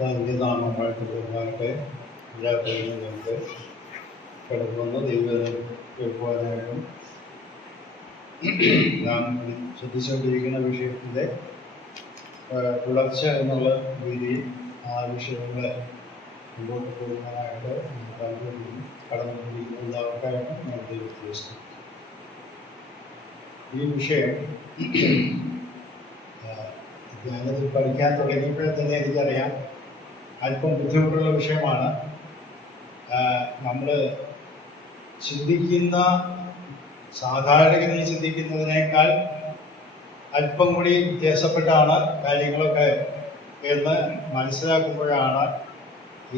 നാമം വാഴ്ത്തപ്പെടുവാനായിട്ട് എല്ലാ കഴിയുന്നുണ്ട്. കിടക്കുന്ന ദൈവം കേൾക്കുവാനായിട്ടും നാം ശ്രദ്ധിച്ചുകൊണ്ടിരിക്കുന്ന വിഷയത്തിൻ്റെ തുടർച്ച എന്നുള്ള രീതിയിൽ ആ വിഷയങ്ങളെ മുമ്പോട്ട് പോകുവാനായിട്ട് താല്പര്യം കടന്നുകൊണ്ടിരിക്കുന്ന എല്ലാവർക്കായിട്ടും ഞാൻ ദൈവത്തെ സ്തുതിക്കുന്നു. ഈ വിഷയം ഞാനത് പഠിക്കാൻ തുടങ്ങിയപ്പോഴേ തന്നെ എനിക്കറിയാം അല്പം ബുദ്ധിമുട്ടുള്ള വിഷയമാണ്. നമ്മൾ ചിന്തിക്കുന്ന സാധാരണഗതിയിൽ ചിന്തിക്കുന്നതിനേക്കാൾ അല്പം കൂടി വ്യത്യാസപ്പെട്ടാണ് കാര്യങ്ങളൊക്കെ എന്ന് മനസ്സിലാക്കുമ്പോഴാണ്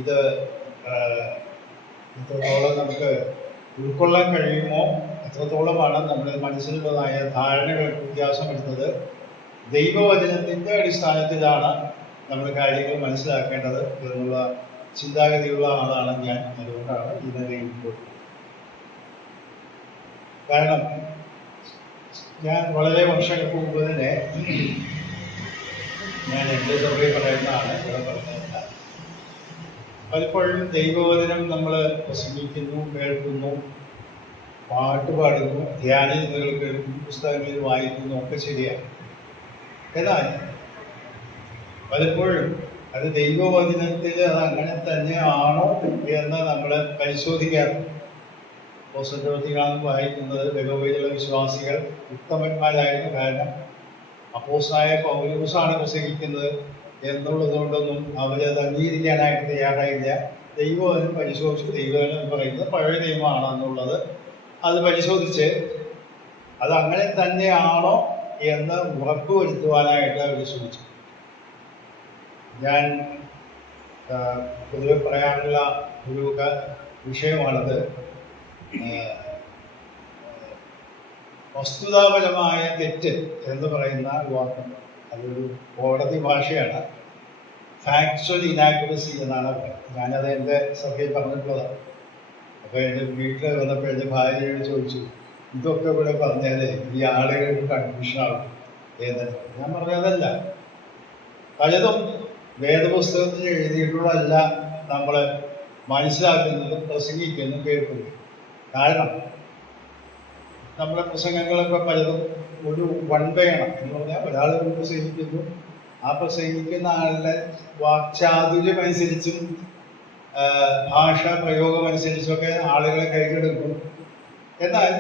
ഇത് എത്രത്തോളം നമുക്ക് ഉൾക്കൊള്ളാൻ കഴിയുമോ എത്രത്തോളമാണ് നമ്മുടെ മനസ്സിലുള്ളതായ ധാരണകൾ വ്യത്യാസം വരുന്നത്. ദൈവവചനത്തിൻ്റെ അടിസ്ഥാനത്തിലാണ് നമ്മൾ കാര്യങ്ങൾ മനസ്സിലാക്കേണ്ടത് എന്നുള്ള ചിന്താഗതിയുള്ള ആളാണ് ഞാൻ. അതുകൊണ്ടാണ് ഇതിനെ മുമ്പോട്ട്. കാരണം ഞാൻ വളരെ വർഷങ്ങൾക്ക് മുമ്പ് തന്നെ ഞാൻ എൻ്റെ സഭയിൽ പറയുന്നതാണ്, ഇവിടെ പറയുന്നതല്ല. പലപ്പോഴും ദൈവവചനം നമ്മൾ പ്രസംഗിക്കുന്നു, കേൾക്കുന്നു, പാട്ട് പാടുന്നു, ധ്യാനങ്ങൾ കേൾക്കുന്നു, പുസ്തകങ്ങളിൽ വായിക്കുന്നു, ഒക്കെ ശരിയാണ്. എന്നാൽ പലപ്പോഴും അത് ദൈവവചനത്തിൽ അത് അങ്ങനെ തന്നെയാണോ എന്ന് നമ്മൾ പരിശോധിക്കാറുണ്ട്. അപ്പോസ്തലപ്രവൃത്തികളാണ് വായിക്കുന്നത്. ദൈവവചന വിശ്വാസികൾ ഉത്തമന്മാരായിരുന്നു. കാരണം അപ്പോസ്തലനായ പൗലോസാണ് പ്രസംഗിക്കുന്നത് എന്നുള്ളതുകൊണ്ടൊന്നും അവരത് അംഗീകരിക്കാനായിട്ട് തയ്യാറായില്ല. ദൈവവചനം പരിശോധിച്ച് ദൈവവചനം പറയുന്നത് പഴയ നിയമമാണെന്നുള്ളത് അത് പരിശോധിച്ച് അത് അങ്ങനെ തന്നെയാണോ എന്ന് ഉറപ്പുവരുത്തുവാനായിട്ട് അവർ ശ്രമിച്ചു. ഞാൻ പൊതുവെ പറയാനുള്ള ഒരു വിഷയമാണത്. വസ്തുതാപരമായ തെറ്റ് എന്ന് പറയുന്ന വാക്ക് അതൊരു കോടതി ഭാഷയാണ്. ഫാക്ച്വൽ ഇനാക്യുറസി എന്നാണ് പറയുന്നത്. ഞാനത് എൻ്റെ സഭയിൽ പറഞ്ഞിട്ടുള്ളതാണ്. അപ്പോൾ എൻ്റെ വീട്ടിൽ വന്നപ്പോൾ എൻ്റെ ഭാര്യയോട് ചോദിച്ചു, ഇതൊക്കെ ഇവിടെ പറഞ്ഞാലേ ഈ ആളുകൾക്ക് കൺഫ്യൂഷനാകും എന്ന്. ഞാൻ പറഞ്ഞതല്ല, പലതും വേദപുസ്തകത്തിൽ എഴുതിയിട്ടുള്ളതല്ല നമ്മൾ മനസ്സിലാക്കുന്നതും പ്രസംഗിക്കുന്നതും കേൾക്കുന്നു. കാരണം നമ്മുടെ പ്രസംഗങ്ങളൊക്കെ പലതും ഒരു വൺ വേ ആണ്. എന്ന് പറഞ്ഞാൽ ഒരാൾ പ്രസംഗിക്കുന്നു, ആ പ്രസംഗിക്കുന്ന ആളുടെ വാക്ചാതുര്യം അനുസരിച്ചും ഭാഷാ പ്രയോഗം അനുസരിച്ചൊക്കെ ആളുകളെ കൈകെടുക്കും. എന്നാൽ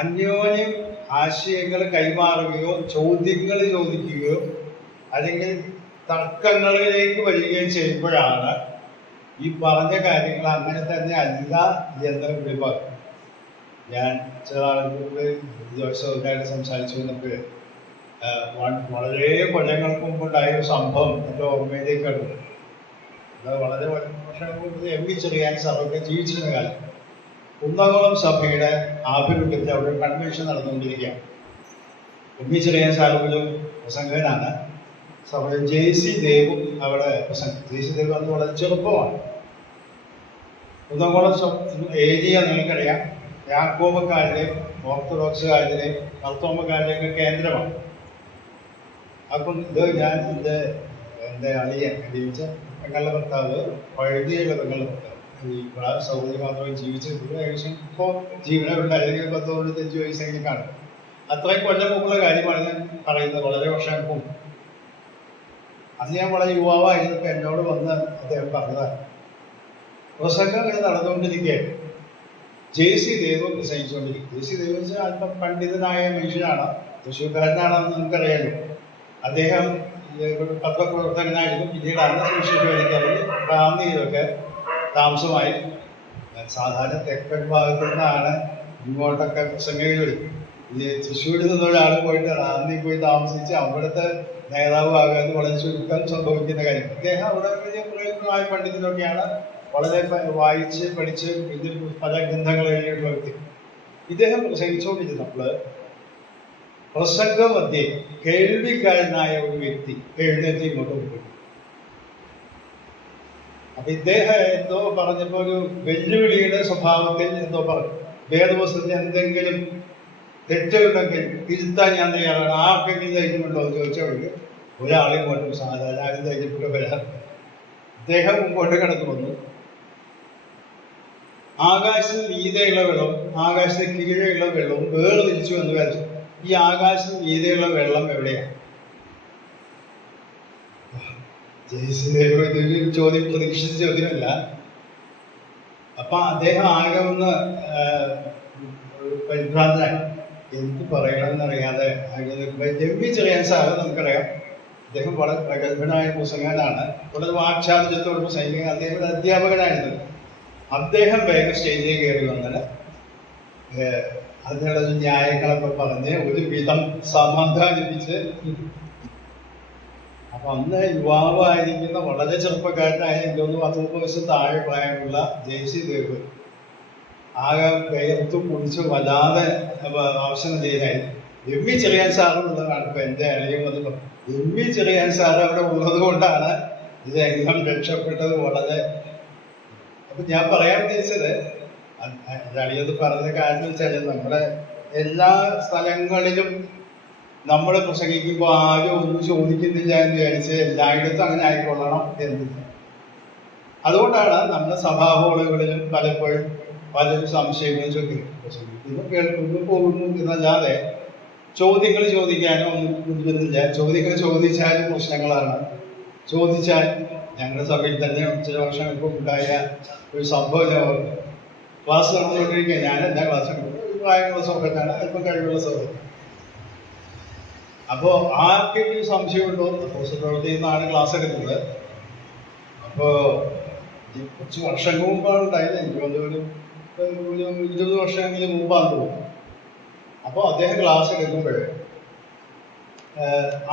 അന്യോന്യം ആശയങ്ങൾ കൈമാറുകയോ ചോദ്യങ്ങൾ ചോദിക്കുകയോ അല്ലെങ്കിൽ തർക്കങ്ങളിലേക്ക് വരികയും ചെയ്യുമ്പോഴാണ് ഈ പറഞ്ഞ കാര്യങ്ങൾ അങ്ങനെ തന്നെ അല്ല എന്ന് വെളിവാക്കും. ഞാൻ ചില ആളുകളോട് ദിവസമൊക്കെ സംസാരിച്ചു വന്നപ്പോൾ വളരെ കൊല്ലങ്ങൾക്ക് മുമ്പുണ്ടായ ഒരു സംഭവം എൻ്റെ ഓർമ്മയിലേക്ക് അടുത്തു. അത് വളരെ വർഷങ്ങൾക്ക് മുമ്പ് എം വി ചെറിയാൻ സഭയൊക്കെ ജീവിച്ചിരുന്ന കാലം കുന്നംകുളം സഭയുടെ ആഭിമുഖ്യത്തിൽ അവിടെ ഒരു കൺവെൻഷൻ നടന്നുകൊണ്ടിരിക്കുകയാണ്. എം വി ചെറിയാൻ സാഹിബ് പ്രസംഗകനാണ്. സഭയിൽ JC ദേവും അവിടെ പ്രസംഗം. JC ദേവ് അന്ന് വളരെ ചെറുപ്പമാണ്. കുന്നംകുളം ഏരിയ നിങ്ങൾക്കറിയാം, യാക്കോബക്കാരുടെയും ഓർത്തഡോക്സുകാരുടെയും മർത്തോമക്കാരുടെയൊക്കെ കേന്ദ്രമാണ്. അപ്പം ഇത് ഞാൻ എൻ്റെ അളിയൻ ജീവിച്ച പെങ്ങളുടെ ഭർത്താവ്, പഴുതിയുള്ള പെങ്ങളുടെ ഭർത്താവ്, ഈ സൗകര്യം മാത്രമേ ജീവിച്ചിട്ടുള്ളൂ. ഏകദേശം ഇപ്പോൾ ജീവനുണ്ട്, അല്ലെങ്കിൽ 10-15 വയസ്സെങ്കിലും കാണും. അത്രയും കൊല്ലം മുമ്പുള്ള കാര്യമാണ് ഞാൻ പറയുന്നത്, വളരെ വർഷങ്ങൾക്ക് മുമ്പ്. അന്ന് ഞാൻ വളരെ യുവാവായിരുന്നപ്പോൾ എന്നോട് വന്ന് അദ്ദേഹം പറഞ്ഞതാണ്. പ്രസംഗം ഇങ്ങനെ നടന്നുകൊണ്ടിരിക്കുകയാണ്. JC ദേവ് പ്രസംഗിച്ചുകൊണ്ടിരിക്കും. JC ദേവ് വെച്ചാൽ അല്പം പണ്ഡിതനായ മനുഷ്യനാണ്, തൃശ്ശൂർക്കാരനാണെന്ന് നമുക്കറിയാലോ. അദ്ദേഹം പത്രപ്രവർത്തകനായിരുന്നു. പിന്നീടാണ് സുവിശേഷവേദിക്കാരിൽ റാന്നിയിലൊക്കെ താമസമായി. സാധാരണ തെക്കൻ ഭാഗത്തു നിന്നാണ് ഇങ്ങോട്ടൊക്കെ പ്രസംഗങ്ങൾ വരും. ഈ തൃശ്ശൂരിൽ നിന്ന് ഒരാൾ പോയിട്ട് റാന്നി പോയി താമസിച്ച് അവിടുത്തെ നേതാവാകാൻ വളരെ ചുരുക്കം സംഭവിക്കുന്ന കാര്യം. അദ്ദേഹം അവിടെ വലിയ പ്രയോജനമായ പണ്ഡിതനൊക്കെയാണ്, വളരെ വായിച്ച് പഠിച്ച് ഇതിൽ പല ഗ്രന്ഥങ്ങൾ എഴുതിയിട്ടുള്ള വ്യക്തി. ഇദ്ദേഹം പ്രസംഗിച്ചുകൊണ്ടിരുന്നപ്പോൾ പ്രസംഗമധ്യേ കേൾവിക്കാരനായ ഒരു വ്യക്തി എഴുന്നേറ്റ് ഇങ്ങോട്ട് പോയി. അപ്പൊ ഇദ്ദേഹം എന്തോ പറഞ്ഞപ്പോ ഒരു വെല്ലുവിളിയുടെ സ്വഭാവത്തിൽ എന്തോ പറഞ്ഞു. വേദപുസ്തകത്തിൽ എന്തെങ്കിലും തെറ്റുണ്ടെങ്കിൽ തിരുത്താൻ ഞാൻ തയ്യാറാണ്, ആർക്കെങ്കിലും ധൈര്യമുണ്ടോ എന്ന് ചോദിച്ചവർക്ക് ഒരാളെയും കൊണ്ടും സാധാരണ ആരും ധൈര്യപ്പെട്ട് വരാറില്ല. അദ്ദേഹം മുമ്പോട്ട് കടന്നു വന്നു. ആകാശത്തിന് മീതെയുള്ള വെള്ളവും ആകാശത്തിന് കീഴെയുള്ള വെള്ളവും വേർതിരിച്ചു എന്ന് വരച്ചു. ഈ ആകാശത്തിന് മീതെയുള്ള വെള്ളം എവിടെയാണ്? ഇതൊരു ചോദ്യം, പ്രതീക്ഷിച്ച ചോദ്യമല്ല. അപ്പൊ അദ്ദേഹം ആകെ ഒന്ന് പരിഭ്രാന്തനായി, എന്ത് പറയണമെന്നറിയാതെ എം.വി. ചെറിയാൻ സാറ് നമുക്കറിയാം. അദ്ദേഹം വളരെ പ്രഗത്ഭനായ പ്രസംഗകനാണ്. വളരെ വാക്ചാതുര്യത്തോട് പ്രസംഗിക്കുക. അദ്ദേഹം ഒരു അധ്യാപകനായിരുന്നു. അദ്ദേഹം വേഗം സ്റ്റേജിലേക്ക് കയറി വന്നത് അതിനുള്ള ന്യായങ്ങളൊക്കെ പറഞ്ഞ് ഒരു വിധം സമാധാനിപ്പിച്ച്. അപ്പൊ അന്ന് യുവാവായിരിക്കുന്ന വളരെ ചെറുപ്പക്കാരനായ എനിക്കൊന്ന് 10-30 വയസ്സ് താഴെ പ്രായമുള്ള ജെ.സി. ദേവ് ആകെ വേർത്തു കുടിച്ച് വല്ലാതെ ആവശ്യം ചെയ്തായിരുന്നു. എം.വി. ചെറിയാൻ സാറുള്ളതാണ്. ഇപ്പൊ എന്റെ അളിയും അത് എം.വി. ചെറിയാൻ സാർ അവിടെ ഉള്ളത് കൊണ്ടാണ് ഇതെല്ലാം രക്ഷപ്പെട്ടത്. വളരെ അപ്പൊ ഞാൻ പറയാൻ ഉദ്ദേശിച്ചത്, അളിയത് പറഞ്ഞ കാര്യം വെച്ചാൽ നമ്മുടെ എല്ലാ സ്ഥലങ്ങളിലും നമ്മൾ പ്രസംഗിക്കുമ്പോൾ ആരും ഒന്നും ചോദിക്കുന്നില്ല എന്ന് വിചാരിച്ച് എല്ലായിടത്തും അങ്ങനെ ആയിക്കൊള്ളണം എന്നില്ല. അതുകൊണ്ടാണ് നമ്മുടെ സഭാഹോളുകളിലും പലപ്പോഴും പലരും സംശയങ്ങളും ചോദിക്കുന്നു, കേൾക്കുന്നു, പോകുന്നു എന്നല്ലാതെ ചോദ്യങ്ങൾ ചോദിക്കാനോ ഒന്നും മുതിരുന്നില്ല. ചോദ്യങ്ങൾ ചോദിച്ചാലും പ്രശ്നങ്ങളാണ്. ചോദിച്ചാൽ ഞങ്ങളുടെ സഭയിൽ തന്നെ ചില വർഷങ്ങൾക്ക് ഉണ്ടായ ഒരു സംഭവം, ക്ലാസ് നടന്നുകൊണ്ടിരിക്കുക, ഞാനെല്ലാ ക്ലാസ്സും പ്രായമുള്ള സൗഹൃദമാണ്, അല്പം കഴിവുള്ള സൗഹൃദം. അപ്പോ ആർക്കെങ്കിലും സംശയമുണ്ടോ? പ്രവർത്തിക്കുന്നതാണ് ക്ലാസ് എടുക്കുന്നത്. അപ്പോ കുറച്ച് വർഷങ്ങൾ മുമ്പാണ് ഉണ്ടായത്. എനിക്ക് ഒരു 20 വർഷമെങ്കിലും മുമ്പാണ് തോന്നുന്നു. അപ്പോൾ അദ്ദേഹം ക്ലാസ് എടുക്കുമ്പോൾ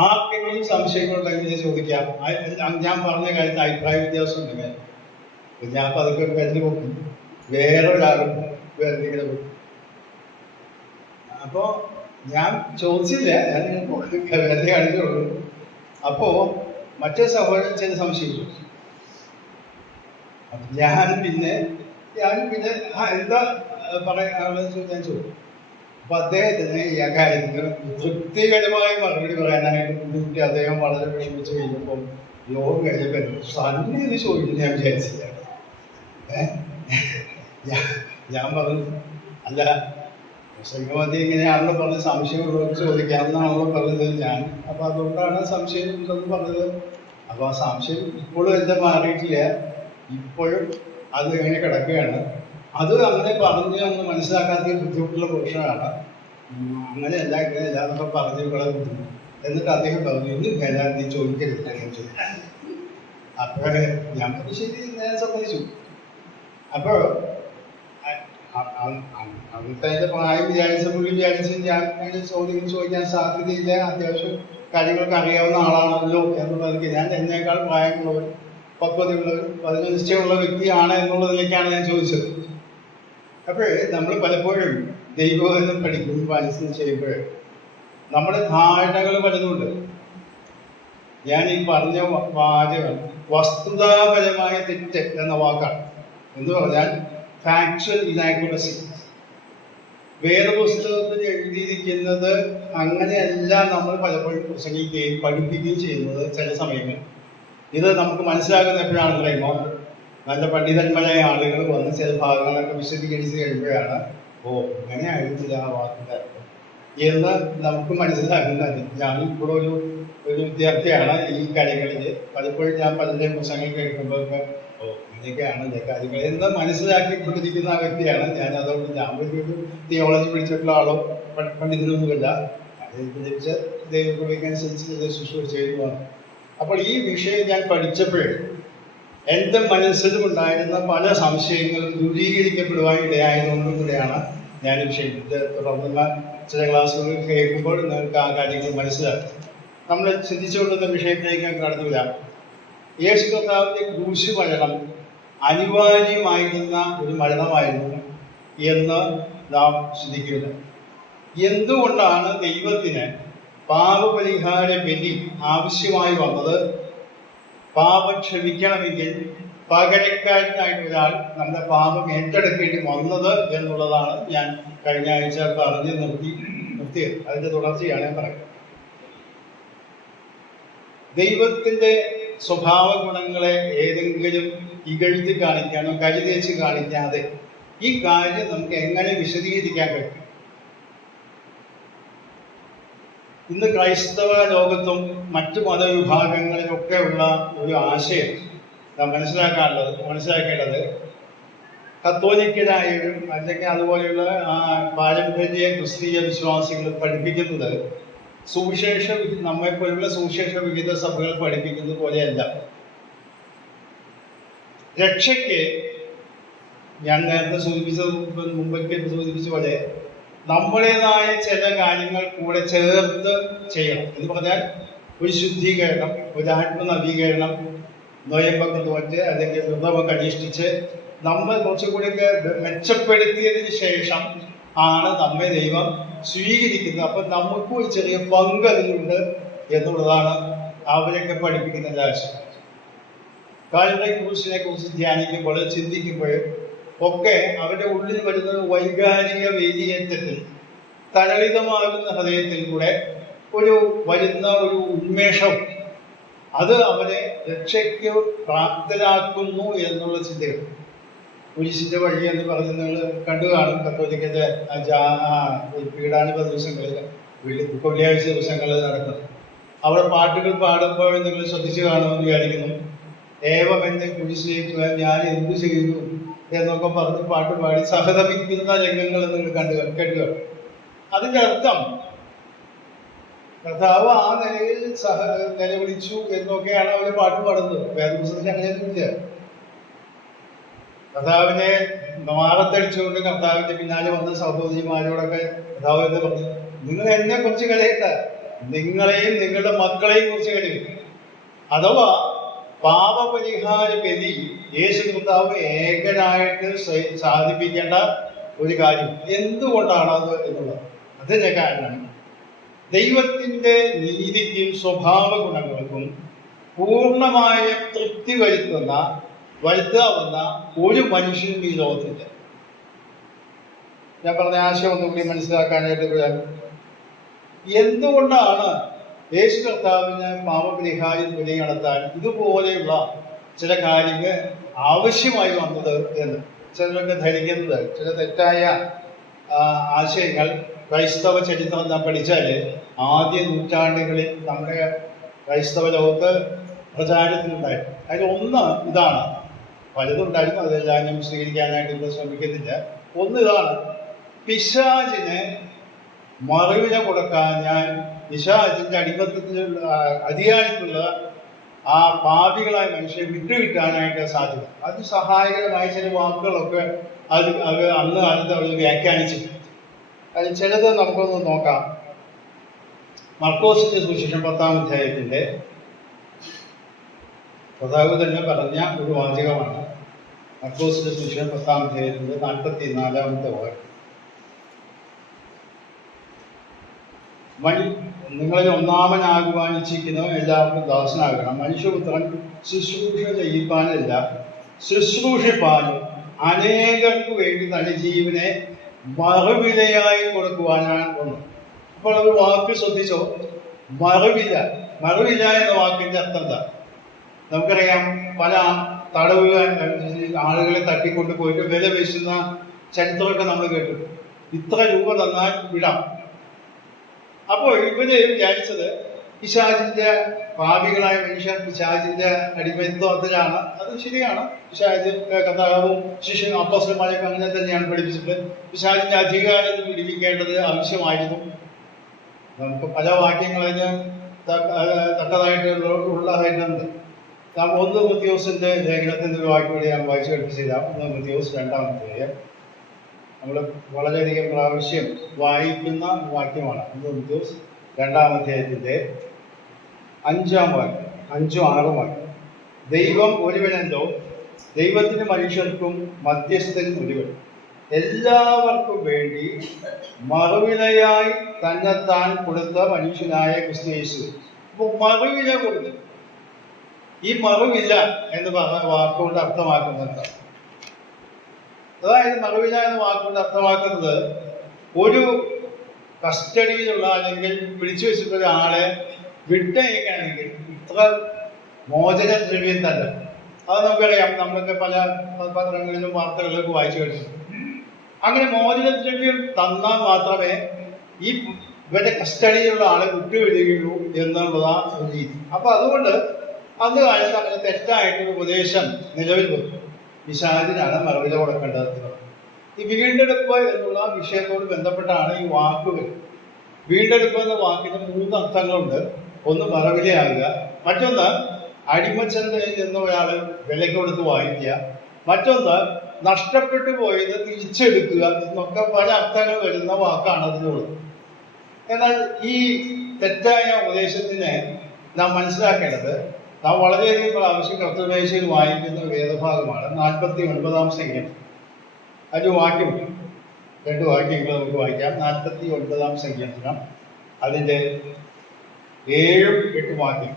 ആർക്കെങ്കിലും സംശയങ്ങളുണ്ടെങ്കിൽ ചോദിക്കാം. ഞാൻ പറഞ്ഞ കാര്യത്തിൽ അഭിപ്രായ വ്യത്യാസം ഉണ്ടെങ്കിൽ ഞാൻ പതുക്കെ കരുതി നോക്കും, വേറൊരാളും വേറെ പോകും. അപ്പോ ഞാൻ ചോദിച്ചില്ല, ഞാൻ വെറുതെ കാണിച്ചുള്ളൂ. അപ്പോ മറ്റേ സഹോദരൻ ചില സംശയം ചോദിച്ചു. ഞാൻ പിന്നെ എന്താ പറയാനുള്ള ഞാൻ ചോദിച്ചു. അപ്പൊ അദ്ദേഹത്തിന് ഈ കാര്യത്തിന് തൃപ്തികരമായി മറുപടി പറയാനായിട്ട് മുൻകൂട്ടി അദ്ദേഹം വളരെ വിഷമിച്ച് കഴിഞ്ഞപ്പോൾ യോഗം കഴിഞ്ഞപ്പോൾ സന്നിധി ചോദിക്കുന്നു ഞാൻ വിചാരിച്ചില്ല. ഞാൻ പറഞ്ഞു, അല്ല പ്രസംഗമതി ഇങ്ങനെയാണല്ലോ പറഞ്ഞത്, സംശയമുള്ളവർക്ക് ചോദിക്കാമെന്നാണല്ലോ പറഞ്ഞത് ഞാൻ. അപ്പൊ അതുകൊണ്ടാണ് സംശയം ഉണ്ടെന്ന് പറഞ്ഞത്. അപ്പൊ ആ സംശയം ഇപ്പോഴും എന്താ മാറിയിട്ടില്ല, ഇപ്പോഴും അത് ഇങ്ങനെ കിടക്കുകയാണ്. അത് അങ്ങനെ പറഞ്ഞ് ഒന്ന് മനസ്സിലാക്കാത്ത ബുദ്ധിമുട്ടുള്ള പ്രശ്നമാണ്. അങ്ങനെയല്ല ഇങ്ങനെയല്ല എന്നൊക്കെ പറഞ്ഞ് ഇവിടെ ബുദ്ധിമുട്ട്. എന്നിട്ട് അദ്ദേഹം പറഞ്ഞു, ഇന്ന് ഞാൻ നീ ചോദിക്കരുത് എന്ന് ചോദിച്ചു. അപ്പോഴേ ഞാൻ പറഞ്ഞു ശരി, ഞാൻ സമ്മതിച്ചു. അപ്പോൾ അന്നത്തെ അതിന്റെ പ്രായം വിചാരിച്ച് ഞാൻ അതിന്റെ ചോദ്യങ്ങൾ ചോദിക്കാൻ സാധ്യതയില്ല, അത്യാവശ്യം കാര്യങ്ങളൊക്കെ അറിയാവുന്ന ആളാണല്ലോ എന്നുള്ളതൊക്കെ, ഞാൻ എന്നേക്കാൾ പ്രായമുള്ളവർ, പക്വതയുള്ളവർ, അതിന് നിശ്ചയമുള്ള വ്യക്തിയാണ് എന്നുള്ളതിലേക്കാണ് ഞാൻ ചോദിച്ചത്. അപ്പോൾ നമ്മൾ പലപ്പോഴും ദൈവവചനം പഠിക്കുമ്പോൾ അനുസരിച്ച് ചെയ്യുമ്പോൾ നമ്മുടെ ധാരണകൾ പലതുണ്ട്. ഞാൻ ഈ പറഞ്ഞ വാചകം വസ്തുതാപരമായ തെറ്റ് എന്ന വാക്കാണ്. എന്ന് പറഞ്ഞാൽ ഫാക്ച്വൽ ഇനാക്യുറസി. വേദപുസ്തകത്തിൽ എഴുതിയിരിക്കുന്നത് അങ്ങനെയല്ല നമ്മൾ പലപ്പോഴും പ്രസംഗിക്കുകയും പഠിപ്പിക്കുകയും ചെയ്യുന്നത്. ചില സമയങ്ങൾ ഇത് നമുക്ക് മനസ്സിലാകുന്ന എപ്പോഴാണ് പറയുമ്പോൾ നല്ല പണ്ഡിതന്മാരായ ആളുകൾ വന്ന് ചില ഭാഗങ്ങളൊക്കെ വിശദീകരിച്ച് കഴിയുമ്പോഴാണ് അങ്ങനെ ആയിരുന്നില്ല ആ വാക്കിന്റെ അർത്ഥം എന്ന് നമുക്ക് മനസ്സിലാകുന്നത്. ഞാനിപ്പോൾ ഒരു വിദ്യാർത്ഥിയാണ് ഈ കാര്യങ്ങളിൽ. പലപ്പോഴും ഞാൻ പലരുടെയും പ്രസംഗങ്ങൾ കേൾക്കുമ്പോൾ അങ്ങനെയൊക്കെയാണ് കാര്യങ്ങൾ എന്ന് മനസ്സിലാക്കിക്കൊണ്ടിരിക്കുന്ന ആ വ്യക്തിയാണ് ഞാൻ. അതുകൊണ്ട് ഞാൻ വലിയൊരു തിയോളജി പഠിച്ചിട്ടുള്ള ആളോ പണ്ഡിതനൊന്നുമില്ല. എനിക്ക് ലഭിച്ച ദൈവകൃപയ്ക്കനുസരിച്ച് ശുശ്രൂഷ ചെയ്യുവാണ്. അപ്പോൾ ഈ വിഷയം ഞാൻ പഠിച്ചപ്പോൾ എൻ്റെ മനസ്സിലും ഉണ്ടായിരുന്ന പല സംശയങ്ങളും ദൂരീകരിക്കപ്പെടുവാൻ ഇടയായതുകൊണ്ടും കൂടെയാണ് ഞാൻ ഈ വിഷയം തുടർന്നുള്ള ചില ക്ലാസ്സുകൾ കേൾക്കുമ്പോൾ നിങ്ങൾക്ക് ആ കാര്യങ്ങൾ മനസ്സിലാക്കും. നമ്മൾ ചിന്തിച്ചുകൊണ്ടുന്ന വിഷയത്തിലേക്ക് കടന്നു വരാം. യേശു കർത്താവിന്റെ ക്രൂശ് മരണം അനിവാര്യമായിരുന്ന ഒരു മരണമായിരുന്നു എന്ന് നാം ചിന്തിക്കുന്നത്. എന്തുകൊണ്ടാണ് ദൈവത്തിന് പാപപരിഹാര ബലി ആവശ്യമായി വന്നത്? പാപം ക്ഷമിക്കണമെങ്കിൽ പകരക്കാരനായിട്ട് ഒരാൾ നമ്മുടെ പാപം ഏറ്റെടുക്കേണ്ടി വന്നത് എന്നുള്ളതാണ് ഞാൻ കഴിഞ്ഞ ആഴ്ച പറഞ്ഞ് നിർത്തിയത്. അതിന്റെ തുടർച്ചയാണ് ഞാൻ പറയുന്നത്. ദൈവത്തിന്റെ സ്വഭാവ ഗുണങ്ങളെ ഏതെങ്കിലും ഇകഴ്ത്തി കാണിക്കാനോ കരിതേച്ച് കാണിക്കാതെ ഈ കാര്യം നമുക്ക് എങ്ങനെ വിശദീകരിക്കാൻ പറ്റും? ഇന്ന് ക്രൈസ്തവ ലോകത്തും മറ്റു മതവിഭാഗങ്ങളിലൊക്കെ ഉള്ള ഒരു ആശയം നാം മനസ്സിലാക്കേണ്ടത് കത്തോലിക്കരായാലും അല്ലെങ്കിൽ അതുപോലെയുള്ള പാരമ്പര്യ ക്രിസ്തീയ വിശ്വാസികൾ പഠിപ്പിക്കുന്നത് നമ്മെപ്പോലുള്ള സുവിശേഷ വിഹിത സഭകൾ പഠിപ്പിക്കുന്നത് പോലെയല്ല. രക്ഷയ്ക്ക് ഞാൻ നേരത്തെ മുമ്പൊക്കെ സൂചിപ്പിച്ച പോലെ നമ്മുടേതായ ചില കാര്യങ്ങൾ കൂടെ ചേർത്ത് ചെയ്യണം. എന്ന് പറഞ്ഞാൽ ഒരു ശുദ്ധീകരണം, ഒരു ആത്മനവീകരണം, നൊയമ്പൊക്കെ തോറ്റ് അല്ലെങ്കിൽ വ്രതമൊക്കെ അനുഷ്ഠിച്ച് നമ്മൾ കുറച്ചുകൂടിയൊക്കെ മെച്ചപ്പെടുത്തിയതിന് ശേഷം ആണ് നമ്മെ ദൈവം സ്വീകരിക്കുന്നത്. അപ്പം നമുക്കും ഒരു ചെറിയ പങ്ക് അതിലുണ്ട് എന്നുള്ളതാണ് അവരൊക്കെ പഠിപ്പിക്കുന്ന ആശയം. കാൽവരി ക്രൂശിനെ കുറിച്ച് ധ്യാനിക്കുമ്പോൾ, ചിന്തിക്കുമ്പോൾ ഒക്കെ അവരുടെ ഉള്ളിൽ വരുന്ന വൈകാരിക വേദിയേറ്റത്തിൽ തരളിതമാകുന്ന ഹൃദയത്തിൽ കൂടെ വരുന്ന ഒരു ഉന്മേഷം, അത് അവരെ രക്ഷയ്ക്ക് പ്രാപ്തരാക്കുന്നു എന്നുള്ള ചിന്തകൾ. കുരിശിന്റെ വഴി എന്ന് പറഞ്ഞ് നിങ്ങൾ കണ്ടു കാണും. കത്തോലിക്കന്റെ പീഡാനുഭവ ദിവസങ്ങളിൽ, വെള്ളിയാഴ്ച ദിവസങ്ങളിൽ നടക്കുന്നത്. അവിടെ പാട്ടുകൾ പാടുമ്പോൾ നിങ്ങൾ ശ്രദ്ധിച്ചു കാണുമെന്ന് വിചാരിക്കുന്നു. ഏവം എന്നെ കുരിശിലേക്കുവാൻ ഞാൻ എന്തു ചെയ്യുന്നു എന്നൊക്കെ പറഞ്ഞ് പാട്ട് പാടി സഹതപിക്കുന്ന രംഗങ്ങൾ നിങ്ങൾ കേട്ടുക. അതിന്റെ അർത്ഥം കർത്താവ് ആ നിലയിൽ നിലവിളിച്ചു എന്നൊക്കെയാണ് അവർ പാട്ട് പാടുന്നത്. വേദപുസ്തകത്തിൽ അങ്ങനെയൊന്നുമില്ല. കർത്താവിനെ മാറത്തടിച്ചുകൊണ്ട് കർത്താവിന്റെ പിന്നാലെ വന്ന സഹോദരിമാരോടൊക്കെ കർത്താവ് എന്ന് പറഞ്ഞു, നിങ്ങൾ എന്നെ കുറിച്ച് കഴിയട്ട, നിങ്ങളെയും നിങ്ങളുടെ മക്കളെയും കുറിച്ച് കഴിയും. അഥവാ പാപപരിഹാര ബലി യേശു കർത്താവ് ഏകനായിട്ട് സാധിപ്പിക്കേണ്ട ഒരു കാര്യം എന്തുകൊണ്ടാണ് അത് എന്നുള്ളത്. അതിന്റെ കാരണം ദൈവത്തിന്റെ നീതിക്കും സ്വഭാവ ഗുണങ്ങൾക്കും പൂർണ്ണമായ തൃപ്തി വരുത്താവുന്ന ഒരു മനുഷ്യനും ഈ ലോകത്തില്ല. ഞാൻ പറഞ്ഞ ആശയം ഒന്നുകൂടി മനസ്സിലാക്കാനായിട്ട്, എന്തുകൊണ്ടാണ് യേശു കർത്താവിന് പാപപരിഹാരം ബലി നടത്താൻ ഇതുപോലെയുള്ള ചില കാര്യങ്ങൾ ആവശ്യമായി വന്നത് എന്ന് ചിലരൊക്കെ ധരിക്കുന്നത്. ചില തെറ്റായ ആശയങ്ങൾ ക്രൈസ്തവ ചരിത്രം നാം പഠിച്ചാൽ ആദ്യ നൂറ്റാണ്ടുകളിൽ നമ്മുടെ ക്രൈസ്തവ ലോകത്ത് പ്രചാരത്തിലുണ്ടായിരുന്നു. അതിലൊന്ന് ഇതാണ്. പലതുണ്ടായിരുന്നു, അതെല്ലാം ഞാൻ സ്വീകരിക്കാനായിട്ട് ഇവിടെ ശ്രമിക്കുന്നില്ല. ഒന്ന് ഇതാണ്: പിശാചിന് മറുവില കൊടുക്കാൻ പിശാചിന്റെ അടിമത്തത്തിലുള്ള അധികാരത്തിലുള്ള ആ പാപികളായ മനുഷ്യരെ വിട്ടുകിട്ടാനായിട്ട് സാധ്യത. അത് സഹായകരമായ ചില വാക്കുകളൊക്കെ അത് അന്ന് കാലത്ത് അവർ വ്യാഖ്യാനിച്ചു. അതിൽ ചിലത് നമുക്കൊന്ന് നോക്കാം. മർക്കോസിന്റെ സുവിശേഷം 10-ാം അധ്യായത്തിന്റെ കർത്താവ് തന്നെ പറഞ്ഞ ഒരു വാചകമാണ്. മർക്കോസിന്റെ സുവിശേഷം 10-ാം അധ്യായത്തിന്റെ 44-ാമത്തെ വാക്യം: നിങ്ങളിൽ ഒന്നാമനാകുവാൻ ഇച്ഛിക്കുന്നവൻ എല്ലാവർക്കും ദാസനാകണം. മനുഷ്യപുത്രൻ ശുശ്രൂഷ ചെയ്യിപ്പാനല്ല, ശുശ്രൂഷിപ്പാനും അനേകർക്ക് വേണ്ടി തന്റെ ജീവനെ മറുവിലയായി കൊടുക്കുവാനാണ് വന്നത്. അപ്പോൾ ഒരു വാക്ക് ശ്രദ്ധിച്ചോ, മറുവില. മറുവില എന്ന വാക്കിന്റെ അർത്ഥം എന്താ? നമുക്കറിയാം, പല ആളുകളെ തട്ടിക്കൊണ്ട് പോയിട്ട് വില പേശുന്ന ചരിത്രമൊക്കെ നമ്മൾ കേട്ടു. ഇത്ര രൂപ തന്നാൽ വിടാം. അപ്പോൾ ഇവര് വിചാരിച്ചത് പിശാചിന്റെ പാപികളായ മനുഷ്യർ പിശാചിന്റെ അടിമത്വത്തിലാണ്. അത് ശരിയാണ്. പിശാച് കർത്താവും ശിഷ്യനും അപ്പോസ്തലന്മാരൊക്കെ അങ്ങനെ തന്നെയാണ് പഠിപ്പിച്ചിട്ട്. പിശാചിന്റെ അധികാരത്തിൽ വിടിവിക്കേണ്ടത് ആവശ്യമായിരുന്നു. നമുക്ക് പല വാക്യങ്ങളതിന് തക്കതായിട്ട് ഉള്ളതായിട്ടുണ്ട്. നാം 1 തിമോഥെയോസിന്റെ ലേഖനത്തിന്റെ ഒരു വാക്യം കൂടി ഞാൻ വായിച്ചു കേൾപ്പിച്ചിരാം. 1 തിമോഥെയോസ് 2-ാം അധ്യായം. നമ്മൾ വളരെയധികം പ്രാവശ്യം വായിക്കുന്ന വാക്യമാണ്. 1 തിമോഥെയോസ് 2-ാം അധ്യായത്തിന്റെ 5-ാം വാക്യം, 5ഉം 6ഉം വാക്യം: ദൈവം ഒരുവനല്ലോ, ദൈവത്തിന് മനുഷ്യർക്കും മധ്യസ്ഥനും ഒരുവൻ, എല്ലാവർക്കും വേണ്ടി മറുവിലയായി തന്നെത്താൻ കൊടുത്ത മനുഷ്യനായ ക്രിസ്തു യേശു. അപ്പോൾ മറുവില കൊടുത്തു. ഈ മറുവില എന്ന് പറഞ്ഞ വാക്കുകൊണ്ട് അർത്ഥമാക്കുന്നത്, അതായത് മറുവില എന്ന വാക്കുകൊണ്ട് അർത്ഥമാക്കുന്നത് ഒരു കസ്റ്റഡിയിലുള്ള അല്ലെങ്കിൽ പിടിച്ചു വെച്ചിട്ടുള്ള ആളെ വിട്ടയക്കണമെങ്കിൽ ഇത്ര മോചനദ്രവ്യം തന്നെ. അത് നമുക്കറിയാം, നമ്മളൊക്കെ പല പത്രങ്ങളിലും വാർത്തകളിലൊക്കെ വായിച്ചു കഴിഞ്ഞു. അങ്ങനെ മോചനദ്രവ്യം തന്നാൽ മാത്രമേ ഈ ഇവരുടെ കസ്റ്റഡിയിലുള്ള ആളെ വിട്ടുവിടുകയുള്ളൂ എന്നുള്ളതാണ് ഒരു രീതി. അപ്പൊ അതുകൊണ്ട് അന്ന് കാലത്ത് അങ്ങനെ തെറ്റായിട്ടൊരു ഉപദേശം നിലവിൽ വന്നു. പിശാചിനാണ് മറുവില കൊടുക്കേണ്ടത്. ഈ വീണ്ടെടുപ്പ് എന്നുള്ള വിഷയത്തോട് ബന്ധപ്പെട്ടാണ് ഈ വാക്കുകൾ. വീണ്ടെടുപ്പ് എന്ന വാക്കിന് 3 അർത്ഥങ്ങളുണ്ട്. ഒന്ന് മറവിലയാകുക, മറ്റൊന്ന് അടിമച്ചന്തയിൽ നിന്ന് ഒരാൾ വിലയ്ക്ക് കൊടുത്ത് വാങ്ങിക്കുക, മറ്റൊന്ന് നഷ്ടപ്പെട്ടു പോയത് തിരിച്ചെടുക്കുക എന്നൊക്കെ പല അർത്ഥങ്ങൾ വരുന്ന വാക്കാണ് അതിനുള്ളത്. എന്നാൽ ഈ തെറ്റായ ഉപദേശത്തിനെ നാം മനസ്സിലാക്കേണ്ടത്, നാം വളരെയധികം പ്രാവശ്യം കർത്തൃമേശയിൽ വായിക്കുന്ന വേദഭാഗമാണ് 49 സംഖ്യ. അതിന് വാക്യമുണ്ട്, 2 വാക്യങ്ങൾ നമുക്ക് വായിക്കാം. 49 സങ്കീർത്തനം അതിൻ്റെ 7, 8 വാക്യം.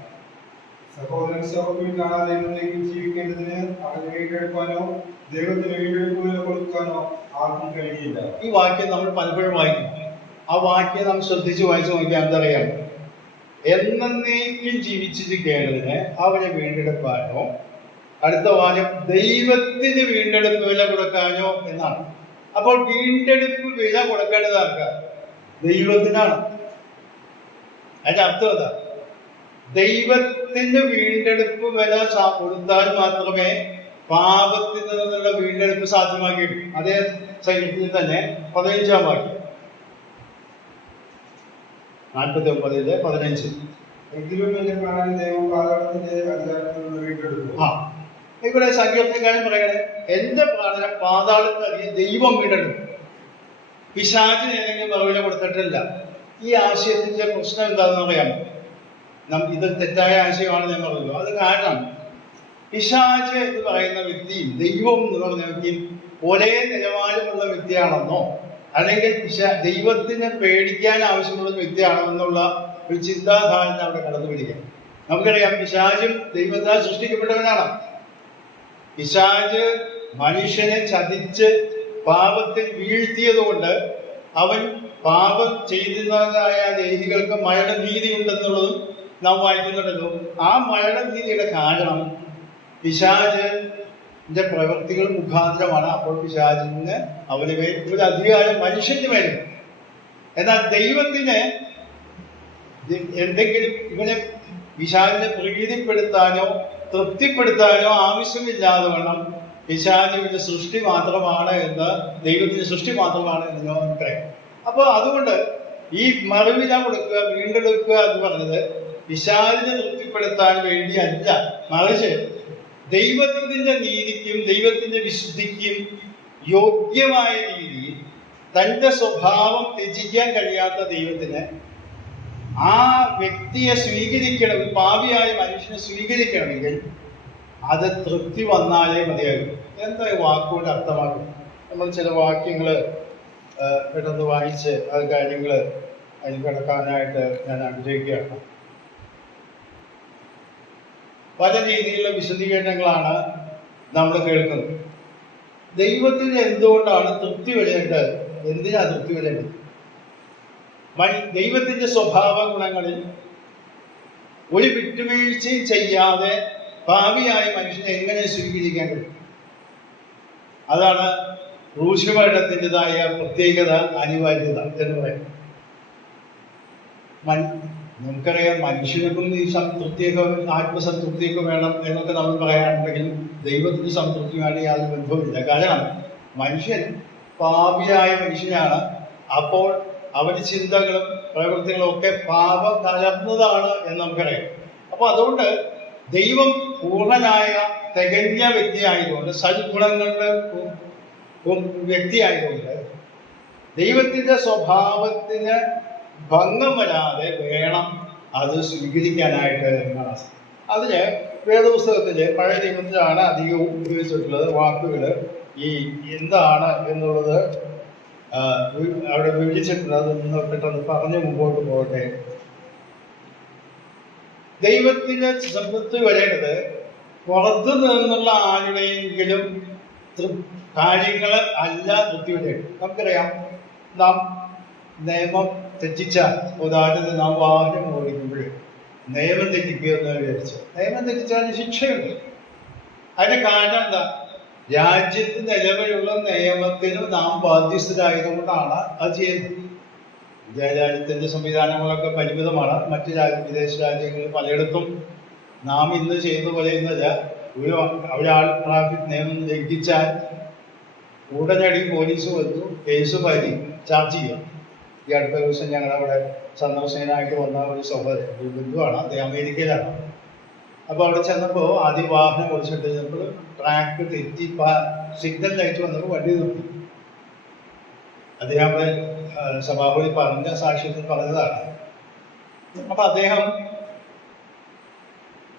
സഹോദരൻ സഹോദരി കാണാതെ ജീവിക്കേണ്ടതിന് അവന് വീണ്ടെടുക്കാനോ ദൈവത്തിന് വീണ്ടെടുപ്പിന് കൊടുക്കാനോ ആർക്കും കഴിയില്ല. ഈ വാക്യം നമ്മൾ പലപ്പോഴും വായിക്കും. ആ വാക്യം നാം ശ്രദ്ധിച്ച് വായിച്ചു നോക്കിയാൽ എന്തറിയാം? എന്നേക്കും ജീവിച്ചിരിക്കേണ്ടതിന് അവനെ വീണ്ടെടുക്കാനോ, അടുത്ത വാക്യം ദൈവത്തിന് വീണ്ടെടുപ്പ് വില കൊടുക്കാനോ എന്നാണ്. അപ്പോൾ വീണ്ടെടുപ്പ് വില കൊടുക്കേണ്ടത് ആർക്കാ? ദൈവത്തിനാണ്. അതിന്റെ അർത്ഥം എന്താ? ദൈവത്തിന് വീണ്ടെടുപ്പ് വില കൊടുത്താൽ മാത്രമേ പാപത്തിൽ നിന്നുള്ള വീണ്ടെടുപ്പ് സാധ്യമാക്കിയിട്ടു. അതേ സൈന്യത്തിൽ തന്നെ 15 വാക്യം, 49:15. എങ്കിലും എന്നെ കാണാൻ ദൈവം പാതാളത്തിന്റെ അധികാരത്തിൽ നിന്ന് വീണ്ടെടുക്കും. ഇവിടെ സങ്കീർത്തനക്കാരൻ പറയണേ, എന്റെ പ്രാണനെ പാതാളത്തിൽ ദൈവം വീണ്ടെടുക്കും. പിശാചിന് ഏതെങ്കിലും മറുവില കൊടുത്തിട്ടില്ല. ഈ ആശയത്തിന്റെ പ്രശ്നം എന്താണെന്ന് അറിയാമോ? ഇത് തെറ്റായ ആശയമാണ് ഞാൻ പറഞ്ഞല്ലോ. അത് കാരണം പിശാച് എന്ന് പറയുന്ന വ്യക്തിയും ദൈവം എന്ന് പറഞ്ഞ വ്യക്തിയും ഒരേ നിലവാരമുള്ള വ്യക്തിയാണെന്നോ, അല്ലെങ്കിൽ ദൈവത്തിനെ പേടിക്കാൻ ആവശ്യമുള്ള വ്യക്തിയാണോ എന്നുള്ള ഒരു ചിന്താധാരണ അവിടെ കടന്നു പിടിക്കുക. നമുക്കറിയാം, പിശാചും ദൈവത്താൽ സൃഷ്ടിക്കപ്പെട്ടവനാണ്. പിശാച് മനുഷ്യനെ ചതിച്ച് പാപത്തിൽ വീഴ്ത്തിയതുകൊണ്ട് അവൻ പാപം ചെയ്യുന്നതായ ദേഹികൾക്ക് മരണഭീതി ഉണ്ടെന്നുള്ളതും നാം വായിക്കുന്നുണ്ടല്ലോ. ആ മരണഭീതിയുടെ കാരണം പിശാചിന്റെ പ്രവൃത്തികൾ മുഖാന്തരമാണ്. അപ്പോൾ പിശാചിന് അവന് മേൽ ഒരു അധികാരം മനുഷ്യന് മേലും. എന്നാൽ ദൈവത്തിന് എന്തെങ്കിലും ഇവനെ പിശാചിനെ പ്രീതിപ്പെടുത്താനോ തൃപ്തിപ്പെടുത്താനോ ആവശ്യമില്ലാതെ വേണം പിശാചിന്റെ സൃഷ്ടി മാത്രമാണ് എന്ന്, ദൈവത്തിന്റെ സൃഷ്ടി മാത്രമാണ് എന്ന് നമുക്കറിയാം. അപ്പോൾ അതുകൊണ്ട് ഈ മറുവില കൊടുക്കുക, വീണ്ടെടുക്കുക എന്ന് പറഞ്ഞത് പിശാചിനെ തൃപ്തിപ്പെടുത്താൻ വേണ്ടിയല്ല, മറിച്ച് ദൈവത്തിന്റെ നീതിക്കും ദൈവത്തിന്റെ വിശുദ്ധിക്കും യോഗ്യമായ രീതിയിൽ തന്റെ സ്വഭാവം ത്യജിക്കാൻ കഴിയാത്ത ദൈവത്തിന് ആ വ്യക്തിയെ സ്വീകരിക്കണം, പാപിയായ മനുഷ്യനെ സ്വീകരിക്കണമെങ്കിൽ അത് തൃപ്തി വന്നാലേ മതിയാകും. എന്താ ഈ വാക്കുകൊണ്ട് അർത്ഥമാക്കും? നമ്മൾ ചില വാക്യങ്ങൾ പെട്ടെന്ന് വായിച്ച് അത് കാര്യങ്ങൾ അതിൽ കിടക്കാനായിട്ട് ഞാൻ ആഗ്രഹിക്കുകയാണ്. പല രീതിയിലുള്ള വിശദീകരണങ്ങളാണ് നമ്മൾ കേൾക്കുന്നത്. ദൈവത്തിന് എന്തുകൊണ്ടാണ് തൃപ്തി വരേണ്ടത്? എന്തിനാ തൃപ്തി വരേണ്ടത്? ദൈവത്തിന്റെ സ്വഭാവ ഗുണങ്ങളിൽ ഒരു വിട്ടുവീഴ്ചയും ചെയ്യാതെ പാപിയായ മനുഷ്യനെ എങ്ങനെ സ്വീകരിക്കാൻ കഴിയും? അതാണ് ക്രൂശുമരണത്തിൻ്റെതായ പ്രത്യേകത, അനിവാര്യത എന്ന് പറയുന്നത്. നമുക്കറിയാം, മനുഷ്യർക്കും ഈ സംതൃപ്തിയൊക്കെ ആത്മസംതൃപ്തിയൊക്കെ വേണം എന്നൊക്കെ നമ്മൾ പറയാറുണ്ടെങ്കിൽ ദൈവത്തിന് സംതൃപ്തിയുമായിട്ട് യാതൊരു ബന്ധവുമില്ല. കാരണം മനുഷ്യൻ പാപിയായ മനുഷ്യനാണ്. അപ്പോൾ അവന്റെ ചിന്തകളും പ്രവൃത്തികളും ഒക്കെ പാപം കലർന്നതാണ് എന്ന് നമുക്കറിയാം. അപ്പൊ അതുകൊണ്ട് ദൈവം പൂർണ്ണനായ തികഞ്ഞ വ്യക്തിയായതുകൊണ്ട്, സദ്ഗുണങ്ങളുടെ വ്യക്തിയായതുകൊണ്ട് ദൈവത്തിന്റെ സ്വഭാവത്തിന് ഭംഗം വരാതെ വേണം അത് സ്വീകരിക്കാനായിട്ട് എന്നാണ്. അതിന് വേദപുസ്തകത്തില് പഴയ നിയമത്തിലാണ് അധികവും ഉപയോഗിച്ചിട്ടുള്ളത് വാക്കുകൾ. ഈ എന്താണ് എന്നുള്ളത് അവിടെ വിവരിച്ചിട്ടുണ്ട്. അതൊന്ന് പെട്ടെന്ന് പറഞ്ഞ് മുമ്പോട്ട് പോകട്ടെ. ദൈവത്തിന് തൃപ്തി വരേണ്ടത് പുറത്തു നിന്നുള്ള ആരുടെയെങ്കിലും കാര്യങ്ങൾ അല്ല തൃപ്തി വരേണ്ടത്. നമുക്കറിയാം, നാം നിയമം തെറ്റിച്ചാൽ, ഉദാഹരണത്തിന് നാം വാഹനം ഓടിക്കുമ്പോൾ നിയമം തെറ്റിക്കുക എന്ന് വിചാരിച്ചു. നിയമം തെറ്റിച്ചാൽ ശിക്ഷയുണ്ട്. അതിന്റെ കാരണം എന്താ? രാജ്യത്ത് നിലവിലുള്ള നിയമത്തിന് നാം ബാധ്യസ്ഥരായതുകൊണ്ടാണ് അത് ചെയ്യുന്നത്. ഇന്ത്യ രാജ്യത്തിന്റെ സംവിധാനങ്ങളൊക്കെ പരിമിതമാണ്. മറ്റ് വിദേശ രാജ്യങ്ങളിൽ പലയിടത്തും നാം ഇന്ന് ചെയ്യുന്ന പോലെ ഇന്നല്ല. ഒരാൾ ട്രാഫിക് നിയമം ലംഘിച്ചാൽ ഉടനടി പോലീസ് വന്നു കേസ് ചാർജ് ചെയ്യും. ഈ അടുത്ത ദിവസം ഞങ്ങളവിടെ സന്ദർശകനായിട്ട് വന്ന ഒരു സഹോദരൻ, ഒരു ബന്ധുവാണ്, അദ്ദേഹം അമേരിക്കയിലാണ്. അപ്പോൾ അവിടെ ചെന്നപ്പോൾ ആദ്യം വാഹനം ഓടിച്ചിട്ട് ചെന്നപ്പോൾ ട്രാക്ക് തെറ്റി സിഗ്നൽ ലൈറ്റ് വന്നപ്പോൾ വണ്ടി നിർത്തി. അദ്ദേഹം അവിടെ സഭാപതി പറഞ്ഞ സാക്ഷ്യത്തിൽ പറഞ്ഞതാണ്. അപ്പൊ അദ്ദേഹം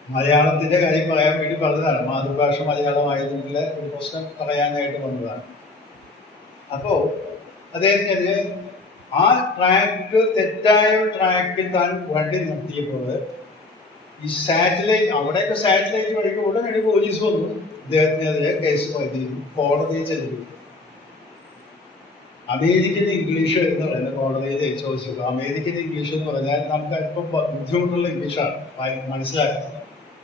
മലയാളത്തിന്റെ കാര്യം പറയാൻ വേണ്ടി പറഞ്ഞതാണ്. മാതൃഭാഷ മലയാളമായതുകൊണ്ടുള്ള ഒരു പ്രശ്നം പറയാനായിട്ട് വന്നതാണ്. അപ്പോ അദ്ദേഹത്തിനെതിരെ ആ ട്രാക്ക് തെറ്റായ ട്രാക്കിൽ താൻ വണ്ടി നിർത്തിയപ്പോൾ ഈ സാറ്റലൈറ്റ്, അവിടെയൊക്കെ സാറ്റലൈറ്റ് വഴിക്ക് ഉടനടി പോലീസ് വന്നു ഇദ്ദേഹത്തിനെതിരെ കേസ് വരികയും കോടതിയിൽ ചെല്ലുകയും. അമേരിക്കൻ ഇംഗ്ലീഷ് എന്ന് പറയുന്നത് കോടതിയിൽ ചോദിച്ചത്. അമേരിക്കൻ ഇംഗ്ലീഷ് എന്ന് പറഞ്ഞാൽ നമുക്ക് അല്പം ബുദ്ധിമുട്ടുള്ള ഇംഗ്ലീഷാണ് മനസ്സിലാക്കുന്നത്.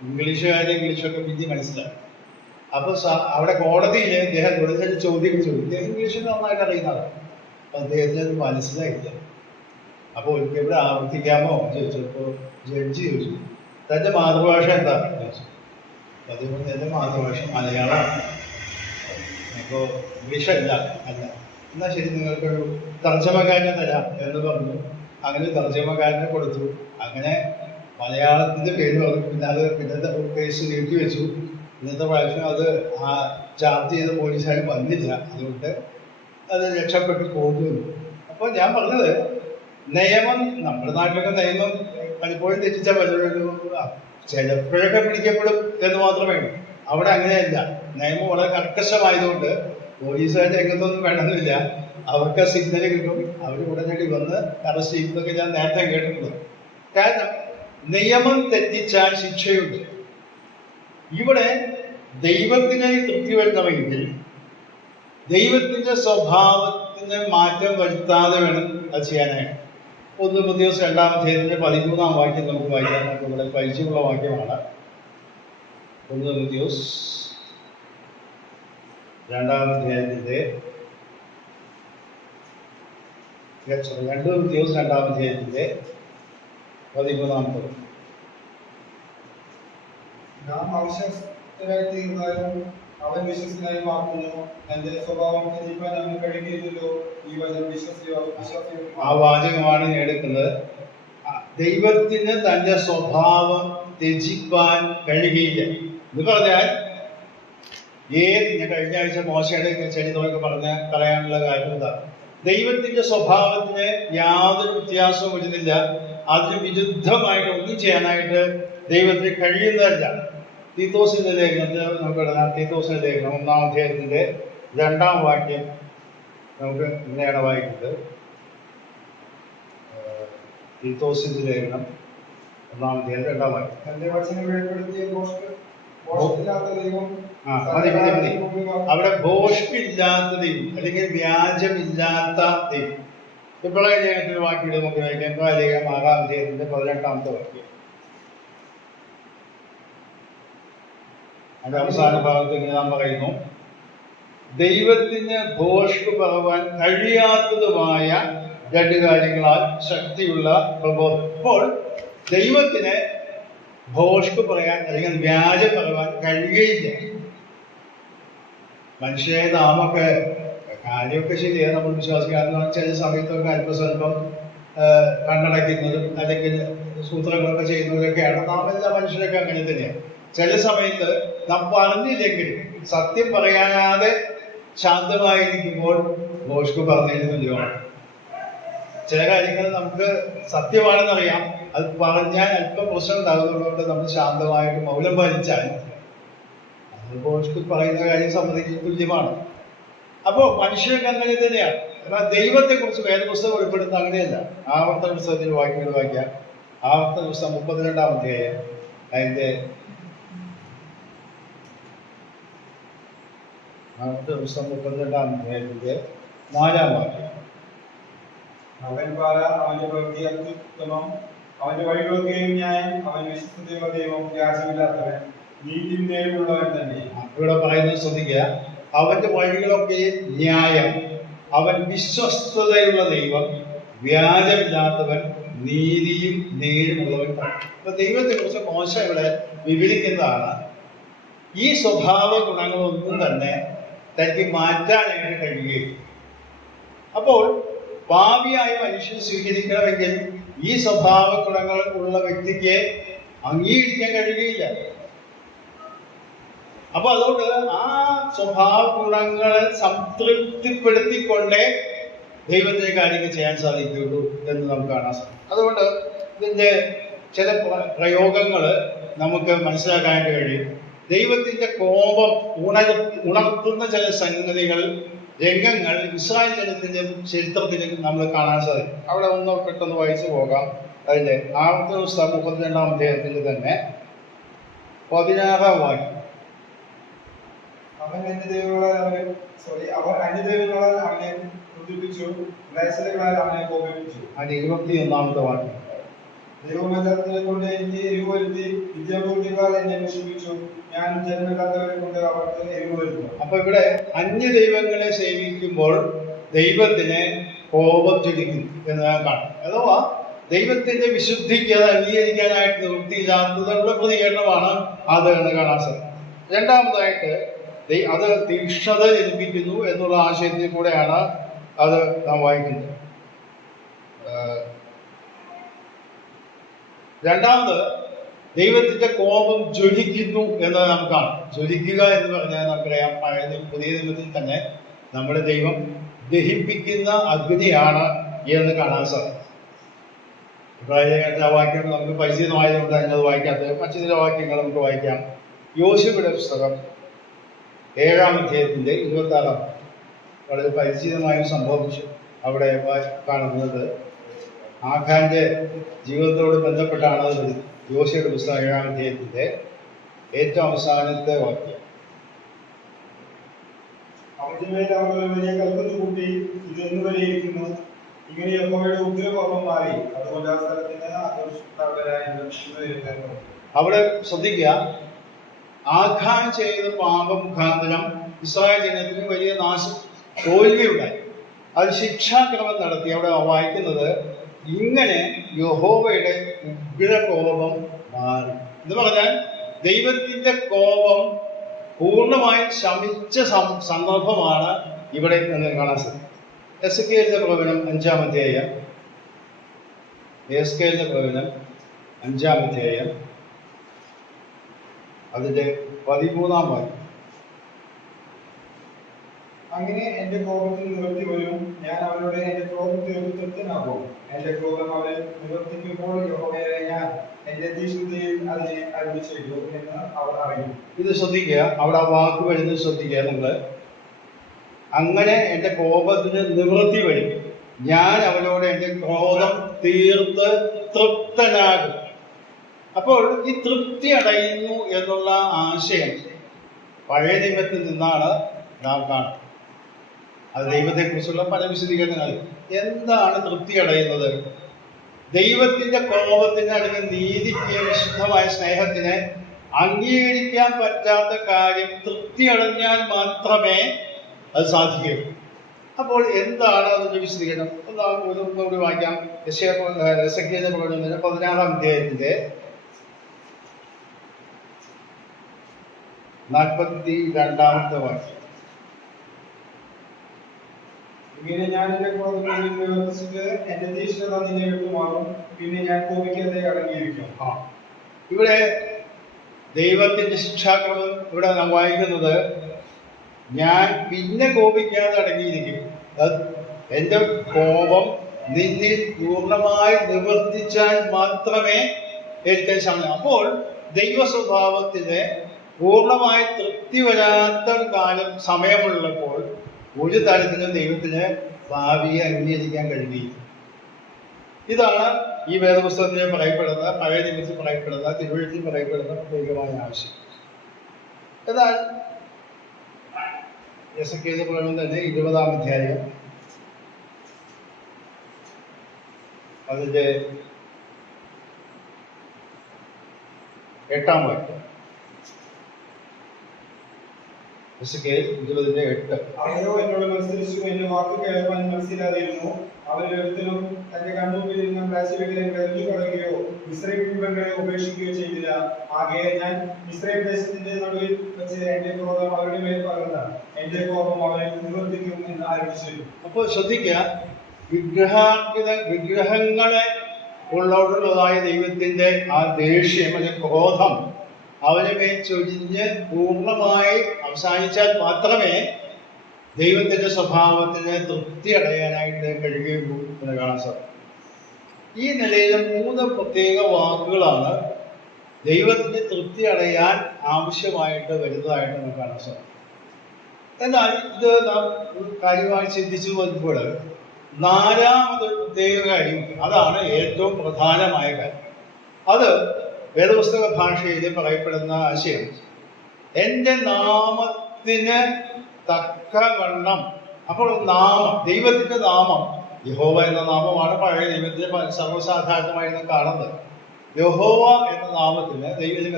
ഇംഗ്ലീഷുകാരുടെ ഇംഗ്ലീഷൊക്കെ പിന്നെ മനസ്സിലാക്കും. അപ്പൊ അവിടെ കോടതിയിൽ അദ്ദേഹം കൂടുതൽ ചോദ്യങ്ങൾ ചോദിക്കും. ഇദ്ദേഹം ഇംഗ്ലീഷ് നന്നായിട്ട് അറിയുന്നതാണ്. അപ്പൊ അദ്ദേഹത്തിന് അത് മനസ്സിലായില്ല. അപ്പൊ ഒരിക്കൽ ഇവിടെ ആവർത്തിക്കാമോ ചോദിച്ചപ്പോ ജഡ്ജി ചോദിച്ചു തന്റെ മാതൃഭാഷ എന്താ ചോദിച്ചു. അതുകൊണ്ട് എന്റെ മാതൃഭാഷ മലയാളമാണ്. അപ്പോ ഇംഗ്ലീഷ് അല്ല. എന്നാ ശരി, നിങ്ങൾക്കൊരു തർജ്ജമക്കാരനെ തരാം എന്ന് പറഞ്ഞു. അങ്ങനെ തർജ്ജമക്കാരനെ കൊടുത്തു. അങ്ങനെ മലയാളത്തിന്റെ പേര് പറഞ്ഞു. പിന്നത്തെ കേസ് നീട്ടി വെച്ചു. ഇന്നത്തെ പ്രാവശ്യം അത് ആ ചാർജ് ചെയ്ത പോലീസുകാർ വന്നില്ല. അതുകൊണ്ട് അത് രക്ഷപ്പെട്ടു പോകുന്നു. അപ്പൊ ഞാൻ പറഞ്ഞത്, നിയമം നമ്മുടെ നാട്ടിലൊക്കെ നിയമം പലപ്പോഴും തെറ്റിച്ച പലരും ചിലപ്പോഴൊക്കെ പിടിക്കപ്പെടും എന്ന് മാത്രമേ ഉള്ളൂ. അവിടെ അങ്ങനെയല്ല. നിയമം വളരെ കർക്കശമായതുകൊണ്ട് പോലീസുകാർ രംഗത്തൊന്നും വേണമെന്നില്ല. അവർക്ക് സിഗ്നൽ കിട്ടും, അവർ ഉടനടി വന്ന് അറസ്റ്റ് ചെയ്യുന്നതൊക്കെ ഞാൻ നേരത്തെ കേട്ടിട്ടുണ്ട്. കാരണം നിയമം തെറ്റിച്ചാൽ ശിക്ഷയുണ്ട്. ഇവിടെ ദൈവത്തിനെ തൃപ്തി വരുത്തണമെങ്കിൽ ദൈവത്തിന്റെ സ്വഭാവത്തിന് മാറ്റം വരുത്താതെ വേണം അത് ചെയ്യാനായിട്ട്. 1 തിമോഥെയോസ് 2-ാം അധ്യായത്തിന്റെ 13-ാം വാക്യം നമുക്ക് വായിക്കാൻ. നമുക്ക് ഇവിടെ പരിചയമുള്ള വാക്യമാണ്. 1 തിമോഥെയോസ് 2-ാം അധ്യായത്തിന്റെ 13-ാമത്തെ നാം അവിശ്വസ്തരായി തീർന്നാലും അവൻ വിശ്വസ്തനായി മാറുന്നു. തന്റെ സ്വഭാവം ത്യജിപ്പാൻ അവന് കഴിയുകയില്ലല്ലോ. ഈ വചനം ആ വാചകമാണ് എടുക്കുന്നത്. ദൈവത്തിന് തന്റെ സ്വഭാവം ത്യജിപ്പാൻ കഴിയുകയില്ല എന്ന് പറഞ്ഞാൽ ഞാൻ കഴിഞ്ഞ ആഴ്ച മോശയുടെ ചരിത്രമൊക്കെ പറയാനുള്ള കാര്യം എന്താ? ദൈവത്തിന്റെ സ്വഭാവത്തിന് യാതൊരു വ്യത്യാസവും വരുന്നില്ല. അതിന് വിരുദ്ധമായിട്ട് ഒന്നും ചെയ്യാനായിട്ട് ദൈവത്തിന് കഴിയുന്നതല്ല. തീത്തോസിന്റെ ലേഖനത്തിൽ നമുക്ക് ഇടാം. തീത്തോസിന്റെ ലേഖനം 1-ാം അധ്യായത്തിന്റെ 2-ാം വാക്യം നമുക്ക് ഇങ്ങനെയാണ് വായിക്കുന്നത്. തീത്തോസിന്റെ ലേഖനം 1-ാം അധ്യായം 2-ാം വാക്യം. തന്റെ വചനം വെളിപ്പെടുത്തിയ അവിടെ ഭോഷ്കില്ലാത്ത ദൈവം അല്ലെങ്കിൽ വ്യാജമില്ലാത്ത ദൈവം. ഇപ്പോഴേ ലേഖനത്തിന്റെ വാക്യം നമുക്ക് വായിക്കാം. ലേഖനം 6-ാം അധ്യായത്തിന്റെ 18-ാമത്തെ വാക്യം. അതിന്റെ അവസാന ഭാഗത്ത് ഇങ്ങനെ നാം പറയുന്നു, ദൈവത്തിന് ഭോഷ്ക് പറവാൻ കഴിയാത്തതുമായ 2 കാര്യങ്ങളാൽ ശക്തിയുള്ള പ്രബോധം. അപ്പോൾ ദൈവത്തിന് ഭോഷ്ക് പറയാൻ അല്ലെങ്കിൽ വ്യാജം പറയാൻ കഴിയുകയില്ല. മനുഷ്യരെ നാമൊക്കെ കാര്യമൊക്കെ ശരിയാണ്, നമ്മൾ വിശ്വാസിക്കാരനാണ്. ചില സമയത്തൊക്കെ അല്പസ്വല്പം കണ്ണടയ്ക്കുന്നതും അല്ലെങ്കിൽ സൂത്രങ്ങളൊക്കെ ചെയ്യുന്നതൊക്കെയാണ്. നാം എല്ലാ മനുഷ്യരൊക്കെ അങ്ങനെ തന്നെയാണ്. ചില സമയത്ത് നാം പറഞ്ഞില്ലെങ്കിൽ സത്യം പറയാനാതെ ശാന്തമായിരിക്കുമ്പോൾ ഭോഷ്ക് പറഞ്ഞിരുന്നതാണ്. ചില കാര്യങ്ങൾ നമുക്ക് സത്യമാണെന്നറിയാം, അത് പറഞ്ഞാൽ അല്പം പ്രശ്നം ഉണ്ടാകുന്നതുകൊണ്ട് നമ്മൾ ശാന്തമായിട്ട് മൗനം പാലിച്ചാൽ അത് ഭോഷ്ക് പറയുന്ന കാര്യം സമ്മതിക്കുന്ന തുല്യമാണ്. അപ്പോ മനുഷ്യർക്ക് അങ്ങനെ തന്നെയാണ്. എന്നാൽ ദൈവത്തെ കുറിച്ച് വേദപുസ്തകം വെളിപ്പെടുന്ന അങ്ങനെയല്ല. ആവർത്തന പുസ്തകത്തിൽ വാക്യങ്ങൾ വായിക്കാം. ആവർത്തന പുസ്തകം 32-ാം അധ്യായം അതിന്റെ 32-ാം അധ്യായത്തിന്റെ 4-ാം വാക്യം. അവൻ പാല അവന്റെ പ്രവൃത്തി അത്യുത്തമം, അവന്റെ വഴികളൊക്കെയും ന്യായം, അവൻ വിശ്വസ്തതയുള്ള ദൈവം, വ്യാജമില്ലാത്തവൻ, നീതിയും നേരുമുള്ളവൻ തന്നെ. ഇവിടെ പറയുന്നത് ശ്രദ്ധിക്കുക, അവന്റെ വഴികളൊക്കെ ന്യായം, അവൻ വിശ്വസ്തതയുള്ള ദൈവം, വ്യാജമില്ലാത്തവൻ, നീതിയും നേരുമുള്ളവൻ. അപ്പൊ ദൈവത്തെ കുറിച്ച് മോശ ഇവിടെ വിവരിക്കുന്നതാണ്. ഈ സ്വഭാവ ഗുണങ്ങളൊന്നും തന്നെ തനിക്ക് മാറ്റാനായിട്ട് കഴിയുകയില്ല. അപ്പോൾ പാപിയായ മനുഷ്യൻ സ്വീകരിക്കണമെങ്കിൽ ഈ സ്വഭാവ ഗുണങ്ങൾ ഉള്ള വ്യക്തിക്ക് അംഗീകരിക്കാൻ കഴിയുകയില്ല. അപ്പൊ അതുകൊണ്ട് ആ സ്വഭാവ ഗുണങ്ങളെ സംതൃപ്തിപ്പെടുത്തിക്കൊണ്ടേ ദൈവത്തിന്റെ കാര്യങ്ങൾ ചെയ്യാൻ സാധിക്കുകയുള്ളൂ എന്ന് നമുക്ക് കാണാൻ സാധിക്കും. അതുകൊണ്ട് ഇതിന്റെ ചില പ്രയോഗങ്ങൾ നമുക്ക് മനസ്സിലാക്കാനായിട്ട് കഴിയും. ദൈവത്തിന്റെ കോപം ഉണർത്തുന്ന ചില സംഗതികൾ, രംഗങ്ങൾ ഇസ്രായേൽ ജനത്തിന്റെ ചരിത്രത്തിൽ നമ്മൾ കാണാൻ സാധിക്കും. അവിടെ ഒന്ന് പെട്ടെന്ന് വായിച്ചു പോകാം. അതിന്റെ ആവർത്തന പുസ്തകം 32-ാം അധ്യായത്തിൽ തന്നെ 16-ാം വാക്യം. അവൻ അന്യദൈവങ്ങളാൽ അവനെ ഉദ്ധിപ്പിച്ചു, മ്ലേച്ഛതകളാൽ അവനെ കോപിപ്പിച്ചു. അതിന്റെ 21-ാമത്തെ വാക്യം. ദൈവമല്ലാത്തതിനെ കൊണ്ട് എനിക്ക് എരിവ് വരുത്തി, വിദ്യാഭൂതികളാൽ എന്നെ നശിപ്പിച്ചു, ഞാൻ ജന്മമില്ലാത്തവരെ കൊണ്ട് അവർക്ക് എരിവ് വരുന്നു. അപ്പൊ ഇവിടെ അന്യദൈവങ്ങളെ സേവിക്കുമ്പോൾ ദൈവത്തിന് കോപം ജ്വലിക്കുന്നു എന്ന് കാണും. അഥവാ ദൈവത്തിന്റെ വിശുദ്ധിക്ക് അത് അംഗീകരിക്കാനായിട്ട് നിവൃത്തിയില്ലാത്തതുള്ള പ്രതികരണമാണ് അത് എന്ന് കാണാൻ സാധിക്കും. രണ്ടാമതായിട്ട് അത് തീക്ഷ്ണത ജനിപ്പിക്കുന്നു എന്നുള്ള ആശയത്തിൽ കൂടെയാണ് അത് നാം വായിക്കുന്നത്. രണ്ടാമത് ദൈവത്തിന്റെ കോപം ജ്വലിക്കുന്നു എന്ന് നമുക്ക് കാണാം. ജ്വലിക്കുക എന്ന് പറഞ്ഞാൽ നമുക്കറിയാം, പുതിയ നിയമത്തിൽ തന്നെ നമ്മുടെ ദൈവം ദഹിപ്പിക്കുന്ന അഗ്നിയാണ് എന്ന് കാണാൻ സാധിക്കും. ഇബ്രാഹിം വാക്യം നമുക്ക് പരിചിതമായതുകൊണ്ട് തന്നെ അത് വായിക്കാത്തത്. മറ്റു ചില വാക്യങ്ങൾ നമുക്ക് വായിക്കാം. യോശുവയുടെ പുസ്തകം 7-ാം അധ്യായത്തിന്റെ 26-ാം വളരെ പരിചിതമായി സംഭവിച്ചു. അവിടെ കാണുന്നത് ആഖാന്റെ ജീവിതത്തോട് ബന്ധപ്പെട്ടാണ് അത് വരുന്നത്. യോശുവയുടെ പുസ്തകം 7-ാം അധ്യായത്തിന്റെ ഏറ്റവും അവസാനത്തെ വാക്യം. അവന്റെ മേൽ അവർ വലിയ കൽപ്പന കൂട്ടി, ഇത് എന്നുവരെയിരിക്കുന്നു. ഇങ്ങനെ യഹോവയുടെ ഉഗ്രകോപം മാറി, അതുകൊണ്ട് ആ സ്ഥലത്തിന് അവിടെ ശ്രദ്ധിക്കുക, ആഖാൻ ചെയ്ത പാപമുഖാന്തരം ഇസ്രായേൽ ജനത്തിന് വലിയ തോൽവിയുണ്ടായി. അത് ശിക്ഷാക്രമം നടത്തി. അവിടെ വായിക്കുന്നത് ഇങ്ങനെ യഹോവയുടെ ഉഗ്രകോപം മാറി എന്ന് പറഞ്ഞാൽ ദൈവത്തിന്റെ കോപം പൂർണ്ണമായി ശമിച്ച സന്ദർഭമാണ് ഇവിടെ നിന്ന് കാണാൻ സാധിക്കും. എസ്കേലിന്റെ പ്രവചനം 5-ാം അധ്യായം. എസ്കേലിന്റെ പ്രവചനം 5-ാം അധ്യായം അതിന്റെ 13-ാം വാക്യം. അങ്ങനെ എന്റെ കോപത്തിൽ നിവർത്തി വരും, ഞാൻ അവരുടെ എന്റെ ക്രോധത്തിൽ തൃപ്തനാകും. എന്റെ ക്രോധം അവരെ നിവർത്തിക്കുമ്പോൾ യഹോവയായ ഞാൻ എന്റെ തീഷ്ണതയിൽ അതിനെ അരുളി ചെയ്തു എന്ന് അവർ അറിയും. ഇത് ശ്രദ്ധിക്കുക, അവിടെ ആ വാക്ക് വരുന്നത് ശ്രദ്ധിക്കുക നിങ്ങൾ. അങ്ങനെ എന്റെ കോപത്തിന് നിവൃത്തി വരും, ഞാൻ അവരോട് എന്റെ ക്രോധം തീർത്ത് തൃപ്തനാകും. അപ്പോൾ ഈ തൃപ്തി അടയുന്നു എന്നുള്ള ആശയം പഴയ നിയമത്തിൽ നിന്നാണ് നാം കാണുന്നത്. അത് ദൈവത്തെക്കുറിച്ചുള്ള പല വിശദീകരണങ്ങൾ. എന്താണ് തൃപ്തി അടയുന്നത്? ദൈവത്തിന്റെ കോപത്തിന് അല്ലെങ്കിൽ നീതിക്ക്, വിശുദ്ധമായ സ്നേഹത്തിന് അംഗീകരിക്കാൻ പറ്റാത്ത കാര്യം തൃപ്തി അടഞ്ഞാൽ മാത്രമേ അത് സാധിക്കുകയുള്ളൂ. അപ്പോൾ എന്താണ് അതിന്റെ വിശദീകരണം? ഒന്നുകൂടി വായിക്കാം. എസെക്കിയേലിന്റെ പ്രവചനം 16-ാം അധ്യായത്തിന്റെ 42-ാമത്തെ വാക്യം. ഇങ്ങനെ ഞാൻ എന്റെ ക്രോധത്തിൽ നിവർത്തിച്ചിട്ട് എന്റെ തീഷ്ണത നിന്നെ വിട്ടുമാറും, പിന്നെ ഞാൻ കോപിക്കാതെ അടങ്ങിയിരിക്കും. ഇവിടെ ദൈവത്തിന്റെ ശിക്ഷാക്രമം ഇവിടെ നാം വായിക്കുന്നത്, ഞാൻ പിന്നെ കോപിക്കാതെ അടങ്ങിയിരിക്കും, എന്റെ കോപം നിന്നിൽ പൂർണ്ണമായി നിവർത്തിച്ചാൽ മാത്രമേ എനിക്ക് സമയം. അപ്പോൾ ദൈവ സ്വഭാവത്തിന് പൂർണ്ണമായി തൃപ്തി വരാത്ത കാലം സമയമുള്ളപ്പോൾ ഒരു തരത്തിലും ദൈവത്തിന് ഭാവിയെ അംഗീകരിക്കാൻ കഴിയുകയില്ല. ഇതാണ് ഈ വേദപുസ്തകത്തിൽ പറയപ്പെടുന്ന, പഴയ നിയമത്തിൽ പറയപ്പെടുന്ന, തിരുവഴുത്തിൽ പറയപ്പെടുന്ന പ്രത്യേകമായ ആവശ്യം. എന്നാൽ എസെക്കിയേലിന്റെ പ്രവചനം തന്നെ 20-ാം അധ്യായം അതിന്റെ 8-ാം വാക്യം. എസ്കേൽ 20:8. അവരോ എന്നോട് മത്സരിച്ചു, എന്റെ വാക്ക് കേൾപ്പാൻ മനസ്സിലാതിരുന്നു. അവരൊരുത്തനും തന്റെ കൺമുമ്പിൽ നിന്ന് മ്ലേച്ഛവിഗ്രഹം എറിഞ്ഞു കളയുകയോ മിസ്രയീം ബിംബങ്ങളെ ഉപേക്ഷിക്കുകയോ ചെയ്തില്ല. ആകയാൽ ഞാൻ മിസ്രയീം ദേശത്തിന്റെ നടുവിൽ വെച്ച് എന്റെ ക്രോധം അവരുടെ മേൽ പകർന്ന് എന്റെ കോപം അവരെ നിവർത്തിക്കും എന്ന് ആരംഭിച്ചു. അപ്പോൾ ശ്രദ്ധിക്കുക, വിഗ്രഹങ്ങളെ ഉള്ളോടുള്ളതായ ദൈവത്തിന്റെ ആ ദേഷ്യം അല്ലെങ്കിൽ ക്രോധം അവന് മേൽ ചൊരിഞ്ഞ് പൂർണ്ണമായി അവസാനിച്ചാൽ മാത്രമേ ദൈവത്തിന്റെ സ്വഭാവത്തിന് തൃപ്തി അടയാനായിട്ട് കഴിയുകയുള്ളൂ എന്ന് കാണാൻ സാധിക്കും. ഈ നിലയിൽ 3 പ്രത്യേക വാക്കുകളാണ് ദൈവത്തിന്റെ തൃപ്തി അടയാൻ ആവശ്യമായിട്ട് വരുന്നതായിട്ട് നമുക്ക് കാണാൻ സാധിക്കും. എന്നാൽ ഇത് നാം കാര്യമായി ചിന്തിച്ചു വരുമ്പോൾ 4ാമതൊരു പ്രത്യേക കാര്യം, അതാണ് ഏറ്റവും പ്രധാനമായ കാര്യം. അത് വേദപുസ്തക ഭാഷയിൽ പറയപ്പെടുന്ന ആശയം, എൻ്റെ നാമത്തിന് തക്കവണ്ണം. അപ്പോൾ നാമം, ദൈവത്തിന്റെ നാമം, യഹോവ എന്ന നാമമാണ് പഴയ ദൈവത്തിന് സർവ്വസാധാരണമായി കാണുന്നത്. യഹോവ എന്ന നാമത്തിന്,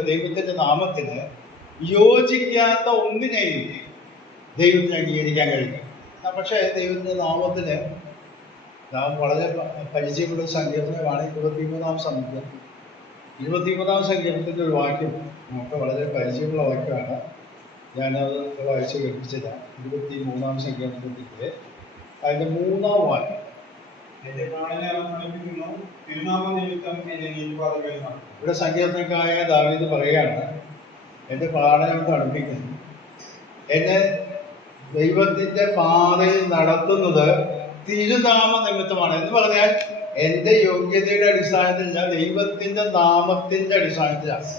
ദൈവത്തിന്റെ നാമത്തിന് യോജിക്കാത്ത ഒന്നിനെയും ദൈവത്തിന് അംഗീകരിക്കാൻ കഴിയും. പക്ഷേ ദൈവത്തിന്റെ നാമത്തിന് നാം വളരെ പരിചയപ്പെട്ട സങ്കീർത്തനമാണ് 23-ാം സങ്കീർത്തനം. 23-ാം സങ്കീർത്തനത്തിന്റെ ഒരു വാക്യം നമുക്ക് വളരെ പരിചയമുള്ള വാക്യമാണ്. ഞാനത് വായിച്ച് കേൾപ്പിച്ചില്ല. 23-ാം സങ്കീർത്തനത്തിലെ അതിന്റെ 3-ാം വാക്യം. എന്റെ പ്രാണനെ അവൻ തണുപ്പിക്കുന്നു, തിരുനാമ നിമിത്തം എന്റെ നീതിപാതകളിൽ നടക്കും. ഇവിടെ സങ്കീർത്തനക്കായ ദാവീദ് പറയുകയാണ്, എന്റെ പ്രാണനെ തണുപ്പിക്കുന്നു, എന്നെ ദൈവത്തിന്റെ പാതയിൽ നടത്തുന്നത് തിരുനാമ നിമിത്തമാണ്. എന്ന് പറഞ്ഞാൽ എന്റെ യോഗ്യതയുടെ അടിസ്ഥാനത്തിലല്ല, ദൈവത്തിന്റെ നാമത്തിന്റെ അടിസ്ഥാനത്തിലാണ്.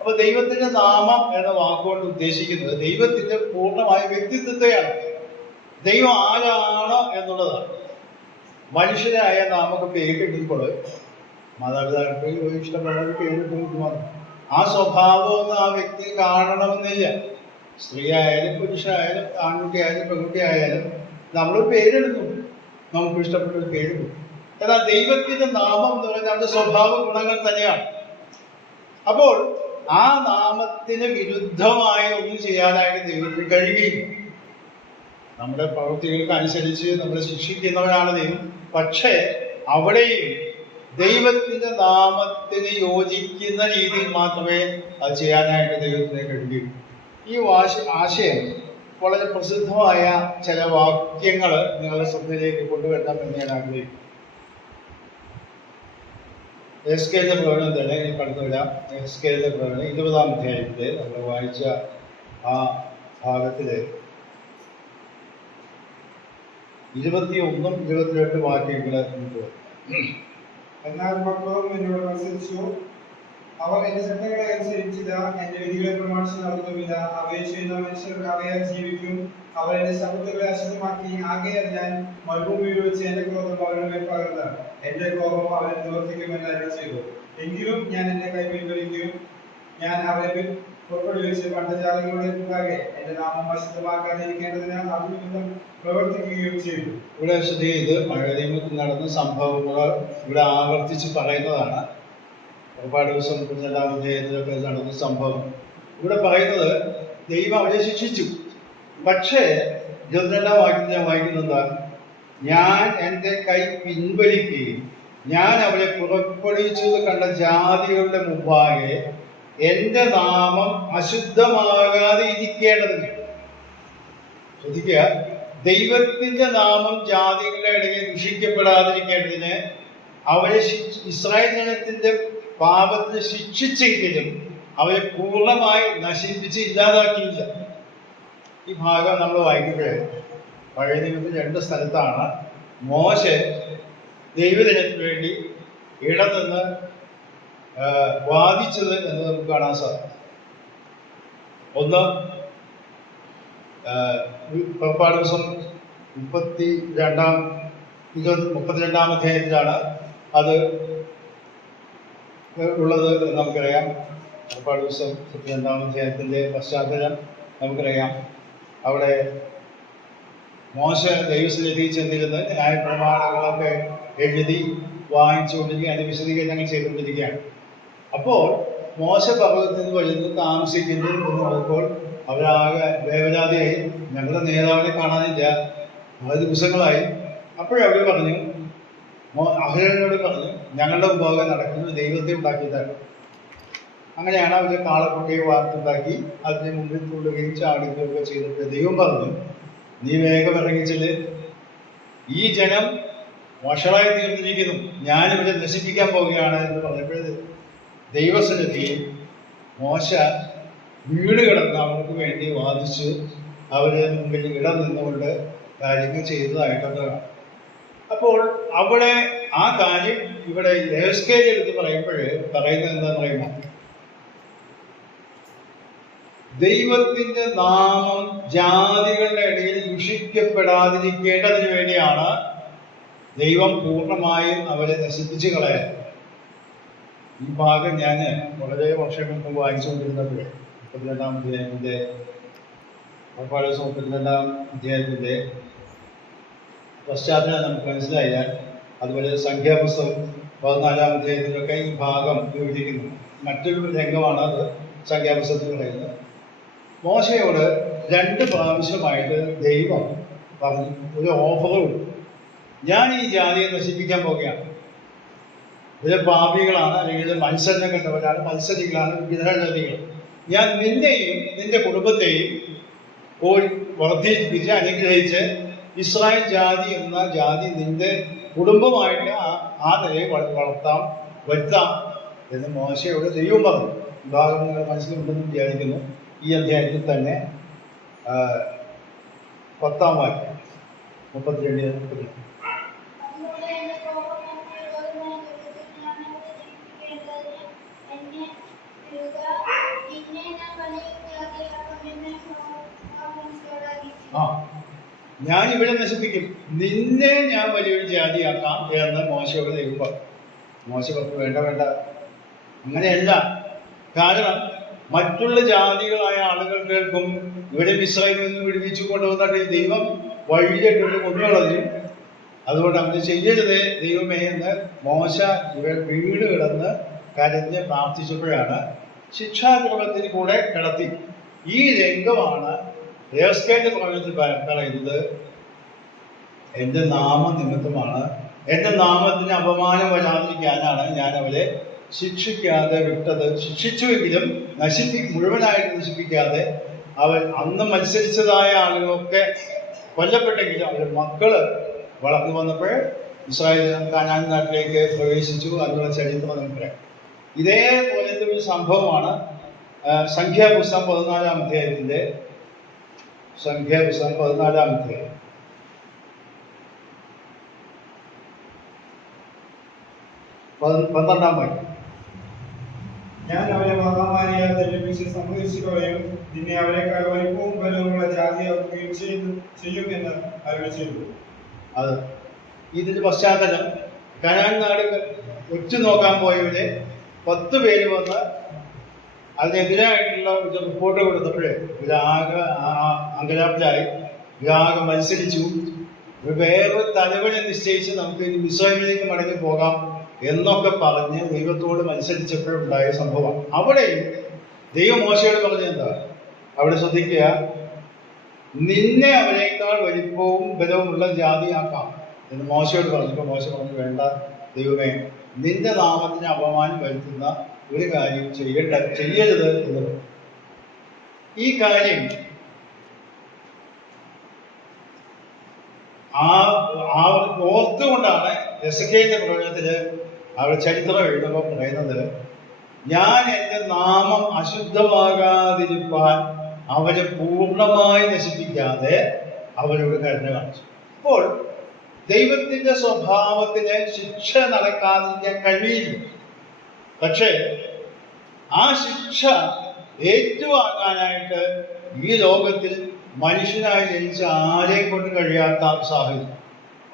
അപ്പൊ ദൈവത്തിന്റെ നാമം എന്ന വാക്കുകൊണ്ട് ഉദ്ദേശിക്കുന്നത് ദൈവത്തിന്റെ പൂർണ്ണമായ വ്യക്തിത്വത്തെയാണ്. ദൈവം ആരാണ് എന്നുള്ളതാണ്. മനുഷ്യരായ നാമൊക്കെ പേര് കിട്ടുമ്പോൾ മാതാപിതാക്കൾക്ക് ഇഷ്ടപ്പെടുന്ന പേര് കിട്ടുന്നു. ആ സ്വഭാവമൊന്നും ആ വ്യക്തി കാണണമെന്നില്ല. സ്ത്രീ ആയാലും പുരുഷനായാലും ആൺകുട്ടിയായാലും പെൺകുട്ടിയായാലും നമ്മൾ പേരെടുക്കും, നമുക്ക് ഇഷ്ടപ്പെട്ട ഒരു പേര് കിട്ടും. എന്നാൽ ദൈവത്തിന്റെ നാമം എന്ന് പറഞ്ഞാൽ നമ്മുടെ സ്വഭാവ ഗുണങ്ങൾ തന്നെയാണ്. അപ്പോൾ ആ നാമത്തിന് വിരുദ്ധമായി ഒന്നും ചെയ്യാനായിട്ട് ദൈവത്തിന് കഴിയുകയില്ല. നമ്മുടെ പ്രവൃത്തികൾക്ക് അനുസരിച്ച് നമ്മളെ ശിക്ഷിക്കുന്നവരാണ് ദൈവം. പക്ഷേ അവിടെയും ദൈവത്തിന്റെ നാമത്തിന് യോജിക്കുന്ന രീതിയിൽ മാത്രമേ അത് ചെയ്യാനായിട്ട് ദൈവത്തിന് കഴിയുകയുള്ളൂ. ഈ ആശയം വളരെ പ്രസിദ്ധമായ ചില വാക്യങ്ങൾ നിങ്ങളുടെ ശ്രദ്ധയിലേക്ക് കൊണ്ടുവരണം എന്ന് ഞാൻ ആഗ്രഹിക്കുന്നു. എസ്കേലിന്റെ പ്രവചനം തന്നെ കടന്നു വരാം. എസ്കേലിന്റെ പ്രവചനം 20-ാം അധ്യായത്തിലെ നമ്മൾ വായിച്ച ആ ഭാഗത്തിലെ 21-ഉം 22-ഉം വാക്യങ്ങളെ നമുക്ക്. എന്നാൽ മക്കളും എന്നോട് മത്സരിച്ചു, അവർ എന്റെ ചട്ടങ്ങളെ അനുസരിച്ചില്ല, എന്റെ വിധികളെ പ്രമാണിച്ച് നടത്തുമില്ല. അവയെ ചെയ്യുന്ന മനുഷ്യർ അവയാൽ ജീവിക്കും. അവർ എന്റെ ശബ്ദങ്ങളെ അശുദ്ധമാക്കി. ആകയാൽ ഞാൻ മരുഭൂമിയിൽ വെച്ച് എന്റെ ക്രോധം അവരുടെ മേൽ പകർന്ന് എന്റെ കോപം അവരെ നിവർത്തിക്കുമെന്ന് അരുളി ചെയ്തു. എങ്കിലും ഞാൻ എന്റെ കൈ പിൻവലിക്കും. ഞാൻ അവരെ പുറപ്പെടു വെച്ച് പണ്ടജാതികളുടെ മുമ്പാകെ എന്റെ നാമം അശുദ്ധമാക്കാതിരിക്കേണ്ടതിന് അഭിമുഖം പ്രവർത്തിക്കുകയും ചെയ്തു. ഇവിടെ ഇത് പഴയ നിയമത്തിൽ നടന്ന സംഭവങ്ങൾ ഇവിടെ ആവർത്തിച്ച് പറയുന്നതാണ്. ഒരുപാട് ദിവസം 22-ാം അധ്യായത്തിലൊക്കെ നടന്ന സംഭവം ഇവിടെ പറയുന്നത് ദൈവം അവരെ ശിക്ഷിച്ചു. പക്ഷേ 22-ാം വാക്യത്തിൽ ഞാൻ വായിക്കുന്നത്, ഞാൻ എൻ്റെ കൈ പിൻവലിക്കുകയും ഞാൻ അവരെ പുറപ്പെടുവിച്ചത് കണ്ട ജാതികളുടെ മുമ്പാകെ എൻ്റെ നാമം അശുദ്ധമാകാതെ ഇരിക്കേണ്ടതിന്. ശ്രദ്ധിക്കുക, ദൈവത്തിന്റെ നാമം ജാതികളുടെ ഇടയിൽ ദുഷിക്കപ്പെടാതിരിക്കേണ്ടതിന് അവരെ ഇസ്രായേൽ ജനത്തിന്റെ പാപത്തിന് ശിക്ഷിച്ചെങ്കിലും അവരെ പൂർണ്ണമായി നശിപ്പിച്ച് ഇല്ലാതാക്കിയില്ല. ഈ ഭാഗം നമ്മൾ വായിക്കുമ്പോഴേ പഴയ നിയമത്തിൽ 2 സ്ഥലത്താണ് മോശെ ദൈവജനത്തിന് വേണ്ടി ഇടനിന്ന് വാദിച്ചത് എന്ന് നമുക്ക് കാണാൻ സാധിക്കും. ഒന്ന് പുറപ്പാട് ദിവസം 32-ാം അധ്യായത്തിലാണ് അത് ഉള്ളത് നമുക്കറിയാം. പുറപ്പാട് ദിവസം 32-ാം അധ്യായത്തിന്റെ പശ്ചാത്തലം നമുക്കറിയാം. അവിടെ മോശെ ദൈവസന്നിധിയിൽ ചെന്നിരുന്ന് ന്യായപ്രമാണങ്ങളൊക്കെ എഴുതി വാങ്ങിച്ചുകൊണ്ടിരിക്കുക, അതിന്റെ വിശദീകരണങ്ങൾ ചെയ്തുകൊണ്ടിരിക്കുകയാണ്. അപ്പോൾ മോശ പർവ്വതത്തിൽ നിന്ന് വരുന്നു, താമസിക്കുന്നു എന്ന് നോക്കുമ്പോൾ അവരാകെ വേവലാതിയായി. ഞങ്ങളുടെ നേതാവിനെ കാണാനില്ല, പല ദിവസങ്ങളായി. അപ്പോഴവർ പറഞ്ഞു, അഹരോനോട് പറഞ്ഞു, ഞങ്ങളുടെ മുമ്പാകെ നടക്കുന്നത് ദൈവത്തെ ഉണ്ടാക്കിയതാണ്. അങ്ങനെയാണ് അവർ കാളക്കുട്ടിയെ വാർത്തുണ്ടാക്കി അതിന് മുമ്പിൽ തുള്ളുകയും ചാടുകയൊക്കെ ചെയ്തിട്ട് ദൈവം പറഞ്ഞു, നീ വേഗം ഇറങ്ങിച്ചില്, ഈ ജനം വഷളായി തീർന്നിരിക്കുന്നു, ഞാനിവരെ നശിപ്പിക്കാൻ പോവുകയാണ് എന്ന് പറഞ്ഞപ്പോൾ ദൈവസന്നിധിയിൽ മോശ വീട് കിടന്ന് അവർക്ക് വേണ്ടി വാദിച്ച് അവര് മുമ്പിൽ ഇടം നിന്നുകൊണ്ട് കാര്യങ്ങൾ ചെയ്തതായിട്ടൊക്കെ കാണാം. അപ്പോൾ അവിടെ ആ കാര്യം ഇവിടെ യഹോസ്കേൽ എടുത്ത് പറയുന്നത് എന്താന്ന് പറയുമ്പോൾ, ദൈവത്തിന്റെ നാമം ജാതികളുടെ ഇടയിൽ ദുഷിക്കപ്പെടാതിരിക്കേണ്ടതിന് വേണ്ടിയാണ് ദൈവം പൂർണ്ണമായും അവരെ നശിപ്പിച്ചു കളയാൻ. ഈ ഭാഗം ഞാൻ വളരെ വർഷങ്ങൾക്ക് വായിച്ചുകൊണ്ടിരുന്നപ്പോൾ 32-ാം അധ്യായത്തിന്റെ 32-ാം അധ്യായത്തിന്റെ പശ്ചാത്തലം നമുക്ക് മനസ്സിലായാൽ, അതുപോലെ സംഖ്യാപുസ്തകം 14-ാം അധ്യായത്തിലൊക്കെ ഈ ഭാഗം വിവരിക്കുന്നു. മറ്റൊരു രംഗമാണ് അത് സംഖ്യാപുസ്തകത്തിൽ പറയുന്നത്. മോശയോട് 2 പ്രാവശ്യമായിട്ട് ദൈവം പറഞ്ഞു, ഒരു ഓഫറും, ഞാൻ ഈ ജാതിയെ നശിപ്പിക്കാൻ പോവുകയാണ്. ഇത് പാപികളാണ്, അല്ലെങ്കിൽ മത്സരം കണ്ടവരാണ്, മത്സരികളാണ്, വിഗ്രഹജാതികൾ. ഞാൻ നിന്നെയും നിന്റെ കുടുംബത്തെയും വർദ്ധിപ്പിച്ച് അനുഗ്രഹിച്ച് ഇസ്രായേൽ ജാതി എന്ന ജാതി നിന്റെ കുടുംബമായിട്ട് ആ നിലയിൽ വരുത്താം എന്ന് മോശയോട് ദൈവം പറഞ്ഞു. ഭാഗം നിങ്ങൾ മനസ്സിലുണ്ടെന്ന് വിചാരിക്കുന്നു. ഈ അധ്യായത്തിൽ തന്നെ 10-ാം വാക്യം 32. ഞാൻ ഇവിടെ നശിപ്പിക്കും, നിന്നെ ഞാൻ വലിയൊരു ജാതിയാക്കാം എന്ന് മോശയോട് ദൈവം പറഞ്ഞു. മോശ പറഞ്ഞു, വേണ്ട, അങ്ങനെയല്ല. കാരണം മറ്റുള്ള ജാതികളായ ആളുകൾ കേൾക്കും, ഇവിടെ ഇസ്രായേലിൽ നിന്ന് വിടുവിച്ചു കൊണ്ടുവന്നിട്ട് ദൈവം വഴിയിലിട്ട് കൊന്നുകളഞ്ഞു, അതുകൊണ്ട് അങ്ങനെ ചെയ്യരുതേ ദൈവമേ എന്ന് മോശ വീട് കിടന്ന് കരഞ്ഞ് പ്രാർത്ഥിച്ചപ്പോഴാണ് ശിക്ഷാഗൃഹത്തിന് കൂടെ കിടത്തി. ഈ രംഗമാണ് യഹോസ്കേലിന്റെ പ്രവചനത്തിൽ പറയുന്നത്, എന്റെ നാമം നിമിത്തമാണ്, എന്റെ നാമത്തിന് അപമാനം വരാതിരിക്കാനാണ് ഞാൻ അവരെ ശിക്ഷിക്കാതെ വിട്ടത്. ശിക്ഷിച്ചുവെങ്കിലും മുഴുവനായിട്ട് നശിപ്പിക്കാതെ. അവൻ അന്ന് മത്സരിച്ചതായ ആളുകളൊക്കെ കൊല്ലപ്പെട്ടെങ്കിലും അവരുടെ മക്കള് വളർന്നു വന്നപ്പോൾ ഇസ്രായേൽ കാനാൻ നാട്ടിലേക്ക് പ്രവേശിച്ചു എന്നുള്ള ചരിത്രം നമുക്കറിയാം. ഇതേപോലത്തെ ഒരു സംഭവമാണ് സംഖ്യാപുസ്തകം 14-ാം അധ്യായത്തിന്റെ 14-ാം അധ്യായം 12-ാം വാക്യം. ഞാൻ അവരെ മഹാമാരിയാൽ ദണ്ഡിപ്പിച്ച് സംഹരിച്ചുകളയും, നിന്നെ അവരെക്കാൾ വലിപ്പവും ബലവുമുള്ള ജാതിയാക്കുകയും ചെയ്യുമെന്ന് അരുളി ചെയ്തു. അത് ഇതിന്റെ പശ്ചാത്തലം, കനാൻ നാട് ഉറ്റുനോക്കാൻ പോയവരെ 10 പേര് വന്ന് അതിനെതിരായിട്ടുള്ള ഒരു റിപ്പോർട്ട് കൊടുത്തപ്പോഴേ ഇവരാകെ അങ്കലാപ്പിലായി, ഇവരാകെ മത്സരിച്ചു. വേറൊരു തലവനെ നിശ്ചയിച്ച് നമുക്ക് ഇനി ഇസ്രായേലിലേക്ക് മടങ്ങി പോകാം എന്നൊക്കെ പറഞ്ഞ് ദൈവത്തോട് മത്സരിച്ചപ്പോഴുണ്ടായ സംഭവം. അവിടെയും ദൈവം മോശയോട് പറഞ്ഞെന്താ, അവിടെ ശ്രദ്ധിക്കുക, നിന്നെ അവരെക്കാൾ വലിപ്പവും ബലവുമുള്ള ജാതിയാക്കാം എന്ന് മോശയോട് പറഞ്ഞപ്പോൾ മോശ പറഞ്ഞു, വേണ്ട ദൈവമേ, നിന്റെ നാമത്തിന് അപമാനം വരുത്തുന്ന ഒരു കാര്യം ചെയ്യരുത് എന്നത്. ഈ കാര്യം ഓർത്തുകൊണ്ടാണ് എസെക്കിയേലിന്റെ പ്രവചനത്തില് അവരുടെ ചരിത്രം എഴുതുമ്പോൾ പറയുന്നത്, ഞാൻ എൻ്റെ നാമം അശുദ്ധമാകാതിരിക്കാൻ അവരെ പൂർണ്ണമായി നശിപ്പിക്കാതെ അവരോട് കരുണ കാണിച്ചു. അപ്പോൾ ദൈവത്തിന്റെ സ്വഭാവത്തിന് ശിക്ഷ നടക്കാതിരിക്കാൻ കഴിയില്ല. പക്ഷേ ആ ശിക്ഷ ഏറ്റുവാങ്ങാനായിട്ട് ഈ ലോകത്തിൽ മനുഷ്യനായി ജനിച്ച ആരെയും കൊണ്ട് കഴിയാത്ത സാഹചര്യം.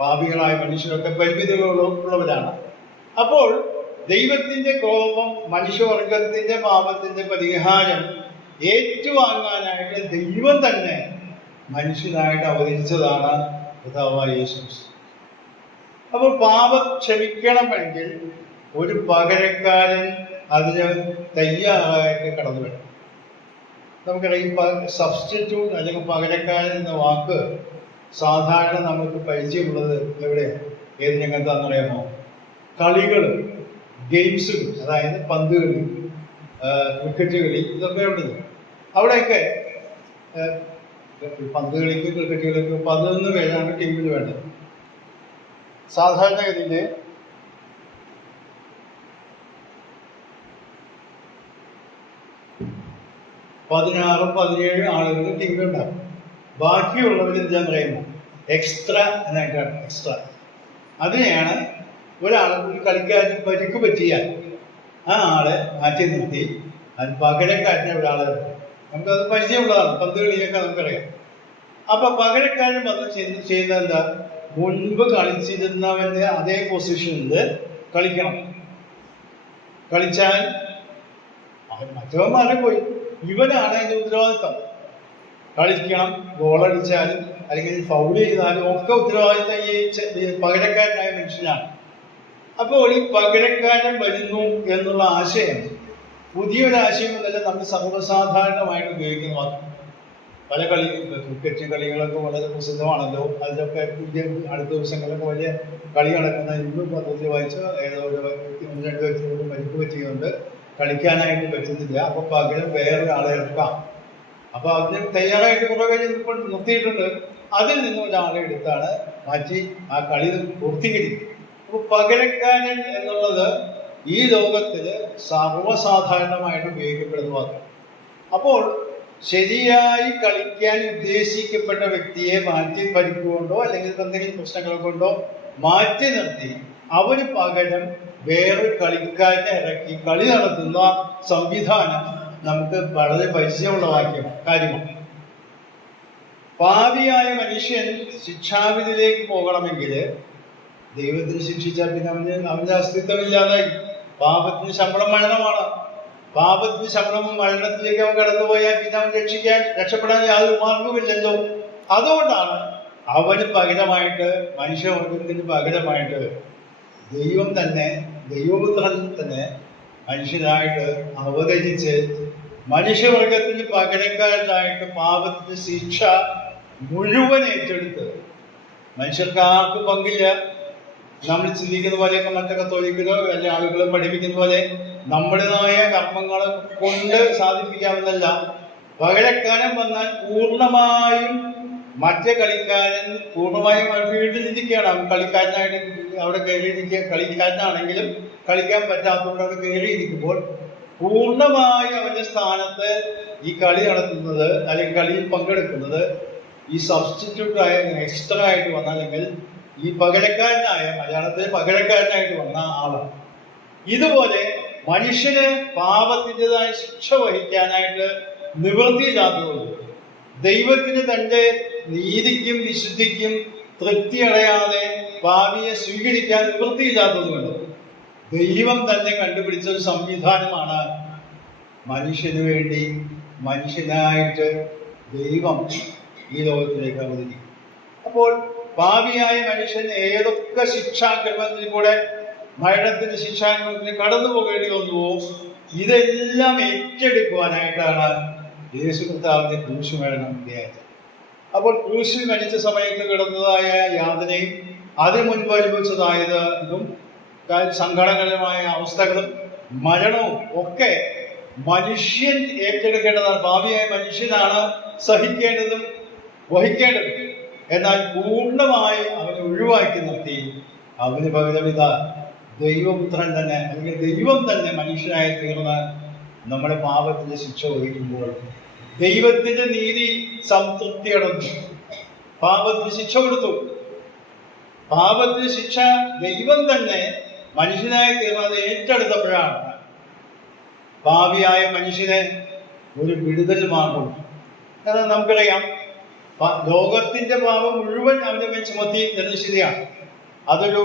പാപികളായ മനുഷ്യരൊക്കെ പരിമിതികളുള്ളവരാണ്. അപ്പോൾ ദൈവത്തിന്റെ കോപം, മനുഷ്യവർഗത്തിന്റെ പാപത്തിന്റെ പരിഹാരം ഏറ്റുവാങ്ങാനായിട്ട് ദൈവം തന്നെ മനുഷ്യനായിട്ട് അവതരിച്ചതാണ് കർത്താവായ യേശു. അപ്പോൾ പാപം ക്ഷമിക്കണമെങ്കിൽ ഒരു പകരക്കാരൻ അതിന് തയ്യാറായിട്ട് കടന്നു വരും. നമുക്കറിയാം ഈ സബ്സ്റ്റിറ്റ്യൂട്ട് അല്ലെങ്കിൽ പകരക്കാരൻ എന്ന വാക്ക് സാധാരണ നമുക്ക് പരിചയമുള്ളത് എവിടെയാണ്, ഏത് രംഗത്താണെന്നറിയാമോ? കളികൾ, ഗെയിംസുകൾ, അതായത് പന്ത് കളി, ക്രിക്കറ്റ് കളി, ഇതൊക്കെ ഉണ്ടല്ലോ. അവിടെയൊക്കെ പന്ത് കളിക്കും ക്രിക്കറ്റ് കളിക്കും 11 പേരാണ് ടീമിൽ വേണ്ടത്. സാധാരണഗതിയിൽ 16-17 ആളുകൾ ടീമിലുണ്ടാകും. ബാക്കിയുള്ളവർ എന്താന്ന് പറയുന്നത് എക്സ്ട്രാ എന്നായിട്ടാണ്. എക്സ്ട്രാ അതിനെയാണ് ഒരാൾ ഒരു കളിക്കാരന് പരിക്ക് പറ്റിയാൽ ആ ആളെ മാറ്റി നിർത്തി അത് പകരക്കാരനെ ഒരാളെ, നമുക്കത് പരിചയമുള്ളതാണ്, പന്ത് കളിയൊക്കെ നമുക്കറിയാം. അപ്പൊ പകരക്കാരൻ വന്ന് ചെയ്യുന്നത് എന്താ, മുൻപ് കളിച്ചിരുന്നവന്റെ അതേ പൊസിഷനിൽ കളിക്കണം. കളിച്ചാൽ മറ്റവൻ മാറിപ്പോയി, ഇവനാണ് അതിന്റെ ഉത്തരവാദിത്തം. കളിക്കണം, ഗോളടിച്ചാലും അല്ലെങ്കിൽ ഫൗൾ ചെയ്താലും ഒക്കെ ഉത്തരവാദിത്തം ഈ പകരക്കാരനായ മനുഷ്യനാണ്. അപ്പോൾ ഈ പകരക്കാരൻ വരുന്നു എന്നുള്ള ആശയം പുതിയൊരു ആശയമൊന്നല്ല, നമ്മൾ സർവ്വസാധാരണമായിട്ട് ഉപയോഗിക്കുന്ന വാക്ക്. പല ക്രിക്കറ്റ് കളികളൊക്കെ വളരെ പ്രസിദ്ധമാണല്ലോ. അതിലൊക്കെ അടുത്ത ദിവസങ്ങളിലൊക്കെ വലിയ കളി നടക്കുന്ന, ഇന്നും പത്രത്തിൽ വായിച്ച ഏതോ ഒരു 1-2 വ്യക്തികൾക്ക് പരിക്ക് പറ്റിയുണ്ട്, കളിക്കാനായിട്ട് പറ്റുന്നില്ല. അപ്പൊ പകരം വേറൊരാളെ ഇറക്കാം. അപ്പൊ അതിന് തയ്യാറായിട്ട് കുറെ പേര് ഇപ്പോൾ നിർത്തിയിട്ടുണ്ട്. അതിൽ നിന്ന് ഒരാളെ എടുത്താണ് മാറ്റി ആ കളി പൂർത്തീകരിക്കും. അപ്പൊ പകരക്കാരൻ എന്നുള്ളത് ഈ ലോകത്തില് സർവ്വസാധാരണമായിട്ട് ഉപയോഗിക്കപ്പെടുന്ന വാക്ക്. അപ്പോൾ ശരിയായി കളിക്കാൻ ഉദ്ദേശിക്കപ്പെട്ട വ്യക്തിയെ മാറ്റി പരിക്കുകൊണ്ടോ അല്ലെങ്കിൽ എന്തെങ്കിലും പ്രശ്നങ്ങൾ കൊണ്ടോ മാറ്റി നിർത്തി അവന് പകരം വേറൊരു കളിക്കാരനെ ഇറക്കി കളി നടത്തുന്ന സംവിധാനം നമുക്ക് വളരെ പരിചയമുള്ള കാര്യമാണ്. പാപിയായ മനുഷ്യൻ ശിക്ഷാവിധിയിലേക്ക് പോകണമെങ്കിൽ ദൈവത്തിന് ശിക്ഷിച്ചാൽ പിന്നെ അവന്റെ അസ്തിത്വമില്ലാതായി. പാപത്തിന് ശമ്പളം മരണമാണ്. പാപത്തിന് ശമ്പളം മരണത്തിലേക്ക് അവൻ കടന്നുപോയാൽ പിന്നെ അവൻ രക്ഷപ്പെടാൻ യാതൊരു മാർഗവുമില്ലല്ലോ. അതുകൊണ്ടാണ് അവന് പകരമായിട്ട്, മനുഷ്യവർഗത്തിന് പകരമായിട്ട് ദൈവം തന്നെ, ദൈവപുത്രൻ തന്നെ മനുഷ്യനായിട്ട് അവതരിച്ച് മനുഷ്യവർഗത്തിന് പകരക്കാരനായിട്ട് പാപത്തിന് ശിക്ഷ മുഴുവൻ ഏറ്റെടുത്ത്. മനുഷ്യർക്ക് ആർക്കും പങ്കില്ല. നമ്മൾ ചിന്തിക്കുന്ന പോലെയൊക്കെ മറ്റു കത്തോലിക്കലോ എല്ലാ ആളുകളും പഠിപ്പിക്കുന്ന പോലെ നമ്മുടേതായ കർമ്മങ്ങൾ കൊണ്ട് സാധിപ്പിക്കാമെന്നല്ല. പകരക്കാരൻ വന്നാൽ പൂർണ്ണമായും മറ്റേ കളിക്കാരൻ പൂർണ്ണമായും ഫീൽഡിലിരിക്കുകയാണ്. അവൻ കളിക്കാരനായിട്ട് അവിടെ കയറിയിരിക്കുക. കളിക്കാരനാണെങ്കിലും കളിക്കാൻ പറ്റാത്തതുകൊണ്ട് അവിടെ കയറിയിരിക്കുമ്പോൾ പൂർണ്ണമായും അവന്റെ സ്ഥാനത്ത് ഈ കളി നടത്തുന്നത് അല്ലെങ്കിൽ കളിയിൽ പങ്കെടുക്കുന്നത് ഈ സബ്സ്റ്റിറ്റ്യൂട്ട് ആയ എക്സ്ട്രാ ആയിട്ട് വന്ന, അല്ലെങ്കിൽ ഈ പകരക്കാരനായ, മലയാളത്തിൽ പകരക്കാരനായിട്ട് വന്ന ആളാണ്. ഇതുപോലെ മനുഷ്യന് പാപത്തിൻ്റെതായ ശിക്ഷ വഹിക്കാനായിട്ട് നിവൃത്തിയില്ലാത്തതുകൊണ്ട്, ദൈവത്തിന് തന്റെ നീതിക്കും വിശുദ്ധിക്കും തൃപ്തി അടയാതെ പാപിയെ സ്വീകരിക്കാൻ നിവൃത്തിയില്ലാത്തതുകൊണ്ട് ദൈവം തന്നെ കണ്ടുപിടിച്ച ഒരു സംവിധാനമാണ് മനുഷ്യന് വേണ്ടി മനുഷ്യനായിട്ട് ദൈവം ഈ ലോകത്തിലേക്ക് അവതരിക്കും. അപ്പോൾ പാപിയായ മനുഷ്യൻ ഏതൊക്കെ ശിക്ഷാക്രമത്തിൽ കൂടെ മരണത്തിന്റെ ശിക്ഷാക്രമത്തിന് കടന്നു പോകേണ്ടി വന്നുവോ ഇതെല്ലാം ഏറ്റെടുക്കുവാനായിട്ടാണ് യേശു കർത്താവിന്റെ ക്രൂശ് മരണം ഇടയായത്. അപ്പോൾ ക്രൂശിൽ മരിച്ച സമയത്ത് കിടന്നതായ യാതനയും അതിനു മുൻപ് അനുഭവിച്ചതായത് ഇതും സങ്കടകരമായ അവസ്ഥകളും മരണവും ഒക്കെ മനുഷ്യൻ ഏറ്റെടുക്കേണ്ടതാണ്. പാപിയായ മനുഷ്യനാണ് സഹിക്കേണ്ടതും വഹിക്കേണ്ടതും. എന്നാൽ പൂർണ്ണമായി അവനെ ഒഴിവാക്കി നിർത്തി അവന് പകരം ഇതാ ദൈവപുത്രൻ തന്നെ, അല്ലെങ്കിൽ ദൈവം തന്നെ മനുഷ്യനായി തീർന്ന് നമ്മുടെ പാപത്തിന്റെ ശിക്ഷ വഹിക്കുമ്പോൾ ദൈവത്തിന്റെ നീതി സംതൃപ്തി അടഞ്ഞു. പാപത്തിന് ശിക്ഷ കൊടുത്തു. പാപത്തിന് ശിക്ഷ ദൈവം തന്നെ മനുഷ്യനായി തീർന്നത് ഏറ്റെടുത്തപ്പോഴാണ് പാപിയായ മനുഷ്യനെ ഒരു വിടുതൽ മാർഗം. കാരണം നമുക്കറിയാം, ലോകത്തിന്റെ പാപം മുഴുവൻ അവന്റെ മേൽ ചുമത്തി എന്ന് ശരിയാണ്. അതൊരു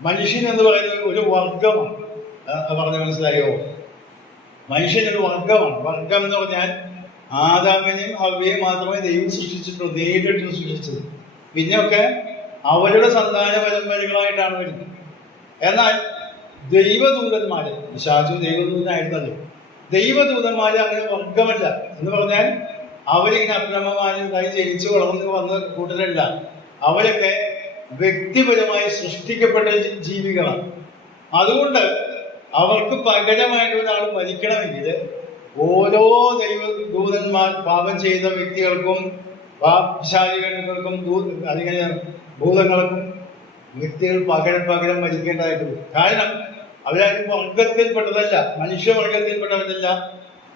മനുഷ്യൻ എന്ന് പറയുന്നത് ഒരു വർഗമാണ്. പറഞ്ഞ മനസ്സിലായോ? മനുഷ്യനൊരു വർഗമാണ്. വർഗം എന്ന് പറഞ്ഞാൽ ആദാമിനെയും ഹവ്വയെയും മാത്രമേ ദൈവം സൃഷ്ടിച്ചിട്ടുള്ളൂ, നേരിട്ട് സൃഷ്ടിച്ചത്. പിന്നെയൊക്കെ അവരുടെ സന്താന പരമ്പരകളായിട്ടാണ് വരുന്നത്. എന്നാൽ ദൈവദൂതന്മാര്, പിശാചു ദൈവദൂതനായിരുന്നല്ലോ, ദൈവദൂതന്മാര് അങ്ങനെ വർഗമല്ല. എന്ന് പറഞ്ഞാൽ അവരിങ്ങനെ അക്രമമാരുണ്ടായി ജനിച്ചു വളർന്നു വന്ന കൂട്ടരല്ല. അവരൊക്കെ വ്യക്തിപരമായി സൃഷ്ടിക്കപ്പെട്ട ജീവികളാണ്. അതുകൊണ്ട് അവർക്ക് പകരമായിട്ട് ഒരാൾ മരിക്കണമെങ്കിൽ ഓരോ ദൈവദൂതന്മാർ പാപം ചെയ്ത വ്യക്തികൾക്കും പിശാചികൾക്കും അതിങ്ങനെ ഭൂതങ്ങൾക്കും വ്യക്തികൾ പകരം മരിക്കേണ്ടതായിട്ട് വരും. കാരണം അവരാരും വർഗത്തിൽപ്പെട്ടതല്ല, മനുഷ്യവർഗത്തിൽപ്പെട്ടവരല്ല.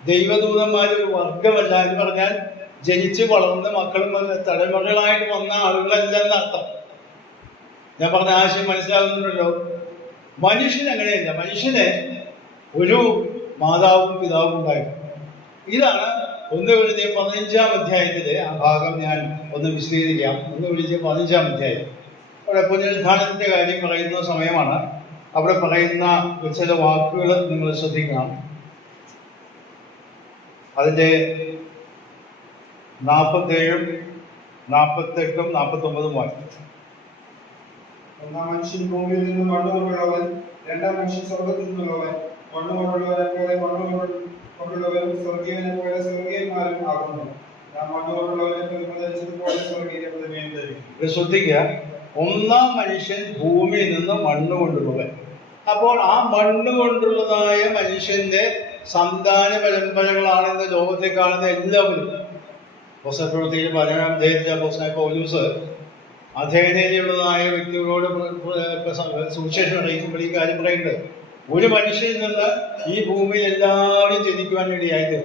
ദൈവദൂതന്മാരൊരു വർഗമല്ല എന്ന് പറഞ്ഞാൽ ജനിച്ച് വളർന്ന് മക്കളും തലമുറകളായിട്ട് വന്ന ആളുകളല്ല എന്നർത്ഥം. ഞാൻ പറഞ്ഞ ആശയം മനസ്സിലാകുന്നുണ്ടല്ലോ. മനുഷ്യൻ അങ്ങനെയല്ല. മനുഷ്യന് ഒരു മാതാവും പിതാവും ഉണ്ടായിരുന്നു. ഇതാണ് 1 Corinthians 15-ാം അധ്യായത്തിലെ ആ ഭാഗം ഞാൻ ഒന്ന് വിശദീകരിക്കാം. 1 Corinthians 15-ാം അധ്യായം അവിടെ പുനരുദ്ധാനത്തിന്റെ കാര്യം പറയുന്ന സമയമാണ്. അവിടെ പറയുന്ന ചില വാക്കുകൾ നിങ്ങൾ ശ്രദ്ധിക്കണം. അതിൻ്റെ 47, 48, 49 വാക്യം. ഒന്നാം മനുഷ്യൻ ഭൂമിയിൽ നിന്ന് മണ്ണ് കൊണ്ടുള്ളവൻ, രണ്ടാം മനുഷ്യൻ സ്വർഗത്തിൽ നിന്നുള്ളവൻ. മണ്ണ് കൊണ്ടുള്ളവനെ പോലെ കൊണ്ടുള്ളവരും സ്വർഗീയനെ പോലെ സ്വർഗീയന്മാരും ആകുന്നു. നാം മണ്ണ് കൊണ്ടുള്ളവനെ പ്രതിമധരിച്ചതുപോലെ സ്വർഗീയ പ്രതിമയും ധരിക്കും. ശ്രദ്ധിക്കുക, ഒന്നാം മനുഷ്യൻ ഭൂമിയിൽ നിന്ന് മണ്ണ് കൊണ്ടുള്ളവൻ. അപ്പോൾ ആ മണ്ണ് കൊണ്ടുള്ളതായ മനുഷ്യന്റെ സന്താന പരമ്പരകളാണെന്ന് ലോകത്തെ കാണുന്ന എല്ലാവരും. പ്രവൃത്തിയിൽ 15-ാം അധ്യായത്തിലെ അപ്പോസ്തലനായ പൗലോസ് അഥേനയിലുള്ളതായ വ്യക്തികളോട് സുവിശേഷം അറിയിക്കുമ്പോൾ ഈ കാര്യം പറയുന്നത്, ഒരു മനുഷ്യനിൽ നിന്ന് ഈ ഭൂമിയിൽ എല്ലാവരും ജനിക്കുവാൻ വേണ്ടിയായിട്ട്.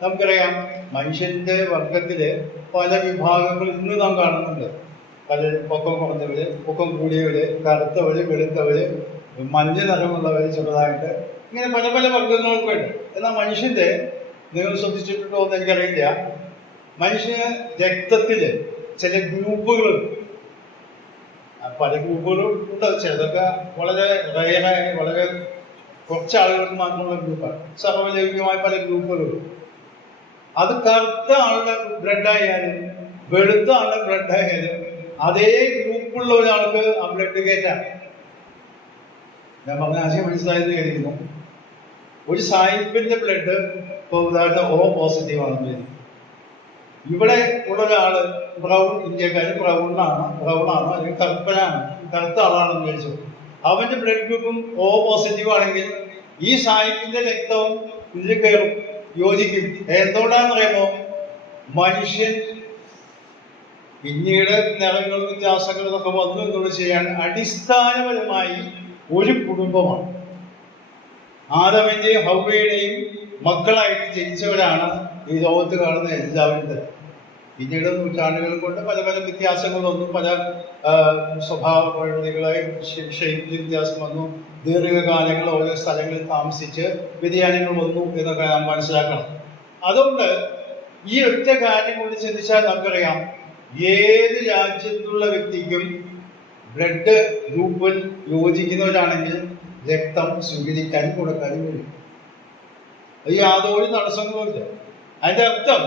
നമുക്കറിയാം, മനുഷ്യന്റെ വർഗത്തില് പല വിഭാഗങ്ങൾ ഇന്ന് നാം കാണുന്നുണ്ട്. പല പൊക്കം കുറഞ്ഞവര്, പൊക്കം കൂടിയവര്, കറുത്തവര്, വെളുത്തവര്, മഞ്ഞ നിറമുള്ളവര്, ചെറുതായിട്ട് ഇങ്ങനെ പല പല വർഗങ്ങളൊക്കെ ഉണ്ട്. എന്നാൽ മനുഷ്യന്റെ, നിങ്ങൾ ശ്രദ്ധിച്ചിട്ടുണ്ടോ എന്ന് എനിക്കറിയില്ല, മനുഷ്യന് രക്തത്തില് ചില ഗ്രൂപ്പുകളുണ്ട്. പല ഗ്രൂപ്പുകളും ഉണ്ട്. ചിലതൊക്കെ വളരെ റയറായ, വളരെ കുറച്ച് ആളുകൾക്ക് മാത്രമുള്ള ഗ്രൂപ്പാണ്. സർവ്വലൗകികമായ പല ഗ്രൂപ്പുകളും. അത് കറുത്ത ആളുടെ ബ്ലഡ് ആയാലും വെളുത്ത ആളുടെ ബ്ലഡ് ആയാലും അതേ ഗ്രൂപ്പുള്ള ഒരാൾക്ക് ആ ബ്ലഡ് കയറ്റാം. ഞാൻ പറഞ്ഞ ആശയം മനസ്സിലായെന്ന് കരുതുന്നു. ഒരു സായിപ്പിന്റെ ബ്ലഡ് ഇപ്പോൾ ഉദാഹരണം O പോസിറ്റീവ് ആണെന്ന് വരും. ഇവിടെ ഉള്ള ഒരാള് ഇന്ത്യക്കാരൻ ബ്രൗണാണ് അല്ലെങ്കിൽ കറുപ്പനാണ്, കറുത്ത ആളാണെന്ന് വിളിച്ചു. അവന്റെ ബ്ലഡ് ഗ്രൂപ്പും O പോസിറ്റീവ് ആണെങ്കിൽ ഈ സായിപ്പിന്റെ രക്തവും ഇതിൽ കയറും, യോജിക്കും. എന്തുകൊണ്ടാണെന്നറിയാമോ? മനുഷ്യൻ പിന്നീട് നിറങ്ങൾ വ്യത്യാസങ്ങളൊക്കെ വന്നു എന്നോട് ചെയ്യാൻ അടിസ്ഥാനപരമായി ഒരു കുടുംബമാണ്. ആദമിന്റെയും ഹവ്വയുടെയും മക്കളായിട്ട് ജനിച്ചവരാണ് ഈ ലോകത്ത് കാണുന്ന എല്ലാവരും തന്നെ. പിന്നീട് നൂറ്റാണ്ടുകൾ കൊണ്ട് പല പല വ്യത്യാസങ്ങളൊന്നും, പല സ്വഭാവ പ്രകൃതികളായി ഷെയ്പ്പിൽ വ്യത്യാസം വന്നു. ദീർഘകാലങ്ങൾ ഓരോ സ്ഥലങ്ങളിൽ താമസിച്ച് വ്യതിയാനങ്ങൾ വന്നു എന്നൊക്കെ നാം മനസ്സിലാക്കണം. അതുകൊണ്ട് ഈ ഒറ്റ കാര്യം കൊണ്ട് ചിന്തിച്ചാൽ നമുക്കറിയാം, ഏത് രാജ്യത്തുള്ള വ്യക്തിക്കും ബ്ലഡ് ഗ്രൂപ്പിൽ യോജിക്കുന്നവരാണെങ്കിൽ രക്തം സ്വീകരിക്കാനും കൊടുക്കാനും കഴിയും. അത് യാതൊരു തടസ്സങ്ങളുമില്ല. അതിന്റെ അർത്ഥം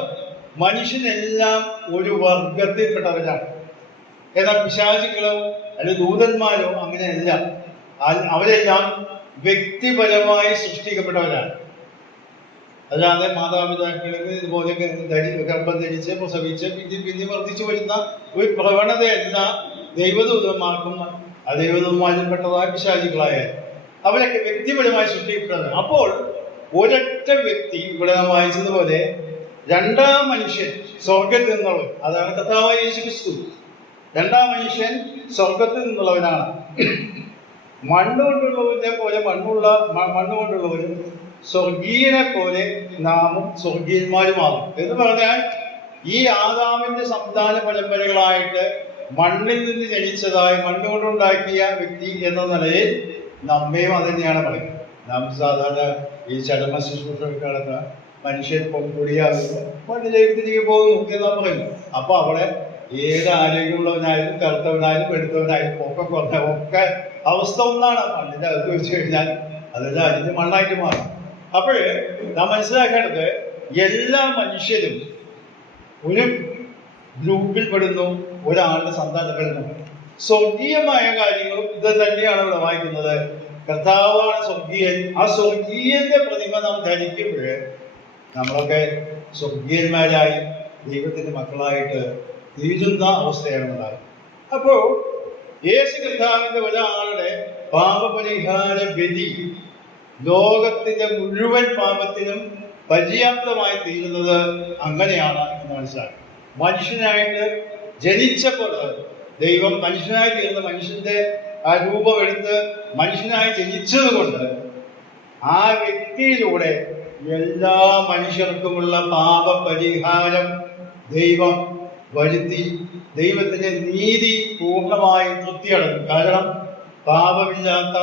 മനുഷ്യനെല്ലാം ഒരു വർഗത്തിൽപ്പെട്ടവരാണ്. എന്നാൽ പിശാചുക്കളോ അല്ലെങ്കിൽ ദൂതന്മാരോ അങ്ങനെയല്ല. അവരെല്ലാം വ്യക്തിപരമായി സൃഷ്ടിക്കപ്പെട്ടവരാണ്. അല്ലാതെ മാതാപിതാക്കൾക്ക് ഇതുപോലെ ഗർഭം ധരിച്ച് പ്രസവിച്ച് പിന്നെ വർദ്ധിച്ചു വരുന്ന ഒരു പ്രവണതയല്ല ദൈവദൂതന്മാർക്കും ദൈവദൂതന്മാരിൽപ്പെട്ടതായ പിശാചുക്കളായ അവരൊക്കെ വ്യക്തിപരമായി സൃഷ്ടിക്കപ്പെട്ടതാണ്. അപ്പോൾ ഒരൊറ്റ വ്യക്തി, ഇവിടെ നാം വായിച്ചതുപോലെ രണ്ടാം മനുഷ്യൻ സ്വർഗത്തിൽ നിന്നുള്ളവൻ, അതാണ് കർത്താവായ യേശു ക്രിസ്തു. രണ്ടാം മനുഷ്യൻ സ്വർഗത്തിൽ നിന്നുള്ളവനാണ്. മണ്ണ് കൊണ്ടുള്ളവരെ പോലെ മണ്ണ് കൊണ്ടുള്ളവരും സ്വർഗീയനെ പോലെ നാമും സ്വർഗീയന്മാരുമാകും. എന്ന് പറഞ്ഞാൽ ഈ ആദാമിന്റെ സന്താന പരമ്പരകളായിട്ട് മണ്ണിൽ നിന്ന് ജനിച്ചതായ, മണ്ണുകൊണ്ടുണ്ടാക്കിയ വ്യക്തി എന്ന നിലയിൽ നമ്മയും അത് തന്നെയാണ് പറയുന്നത്. നാം സാധാരണ ഈ ചരമ ശുശ്രൂഷയൊക്കെ നടന്ന മനുഷ്യൻ പൊടിയാകുന്നു, മണ്ണിലേക്ക് തിരികെ പോകുന്നു എന്നാ പറയുന്നു. അപ്പൊ അവിടെ ഏത് ആരോഗ്യമുള്ളവനായാലും കറുത്തവനായാലും വെളുത്തവനായാലും ഒക്കെ കുറഞ്ഞ ഒക്കെ അവസ്ഥ ഒന്നാണ്. മണ്ണിന്റെ അകത്ത് വെച്ച് കഴിഞ്ഞാൽ അതെല്ലാം അരിഞ്ഞ് മണ്ണായിട്ട് മാറും. അപ്പോഴ് നാം മനസ്സിലാക്കേണ്ടത് എല്ലാ മനുഷ്യരും ഒരു ഗ്രൂപ്പിൽ പെടുന്നു, ഒരാളുടെ സന്താനപ്പെടുന്നു. സ്വർഗീയമായ കാര്യങ്ങളും ഇത് തന്നെയാണ് ഇവിടെ വായിക്കുന്നത്. കർത്താവാണ് സ്വർഗീയൻ. ആ സ്വർഗീയന്റെ പ്രതിമ നാം ധരിക്കുമ്പോൾ നമ്മളൊക്കെ സ്വർഗീയന്മാരായി ദൈവത്തിന്റെ മക്കളായിട്ട് തീരുന്ന അവസ്ഥയാണ് ഉണ്ടാകുന്നത്. അപ്പോ യേശു കർത്താവിന്റെ ഒരാളുടെ പാപപരിഹാര ബലി ലോകത്തിന്റെ മുഴുവൻ പാപത്തിനും പര്യാപ്തമായി തീരുന്നത് അങ്ങനെയാണ് എന്ന് മനസ്സിലാക്കി. മനുഷ്യനായിട്ട് ജനിച്ചപ്പോൾ ദൈവം മനുഷ്യനായി തീർന്ന മനുഷ്യന്റെ ആ രൂപമെടുത്ത് മനുഷ്യനായി ജനിച്ചത് കൊണ്ട് ആ വ്യക്തിയിലൂടെ എല്ലാ മനുഷ്യർക്കുമുള്ള പാപപരിഹാരം ദൈവം വരുത്തി ദൈവത്തിന്റെ നീതി പൂർണ്ണമായി തൃപ്തിയടക്കും. കാരണം പാപമില്ലാത്ത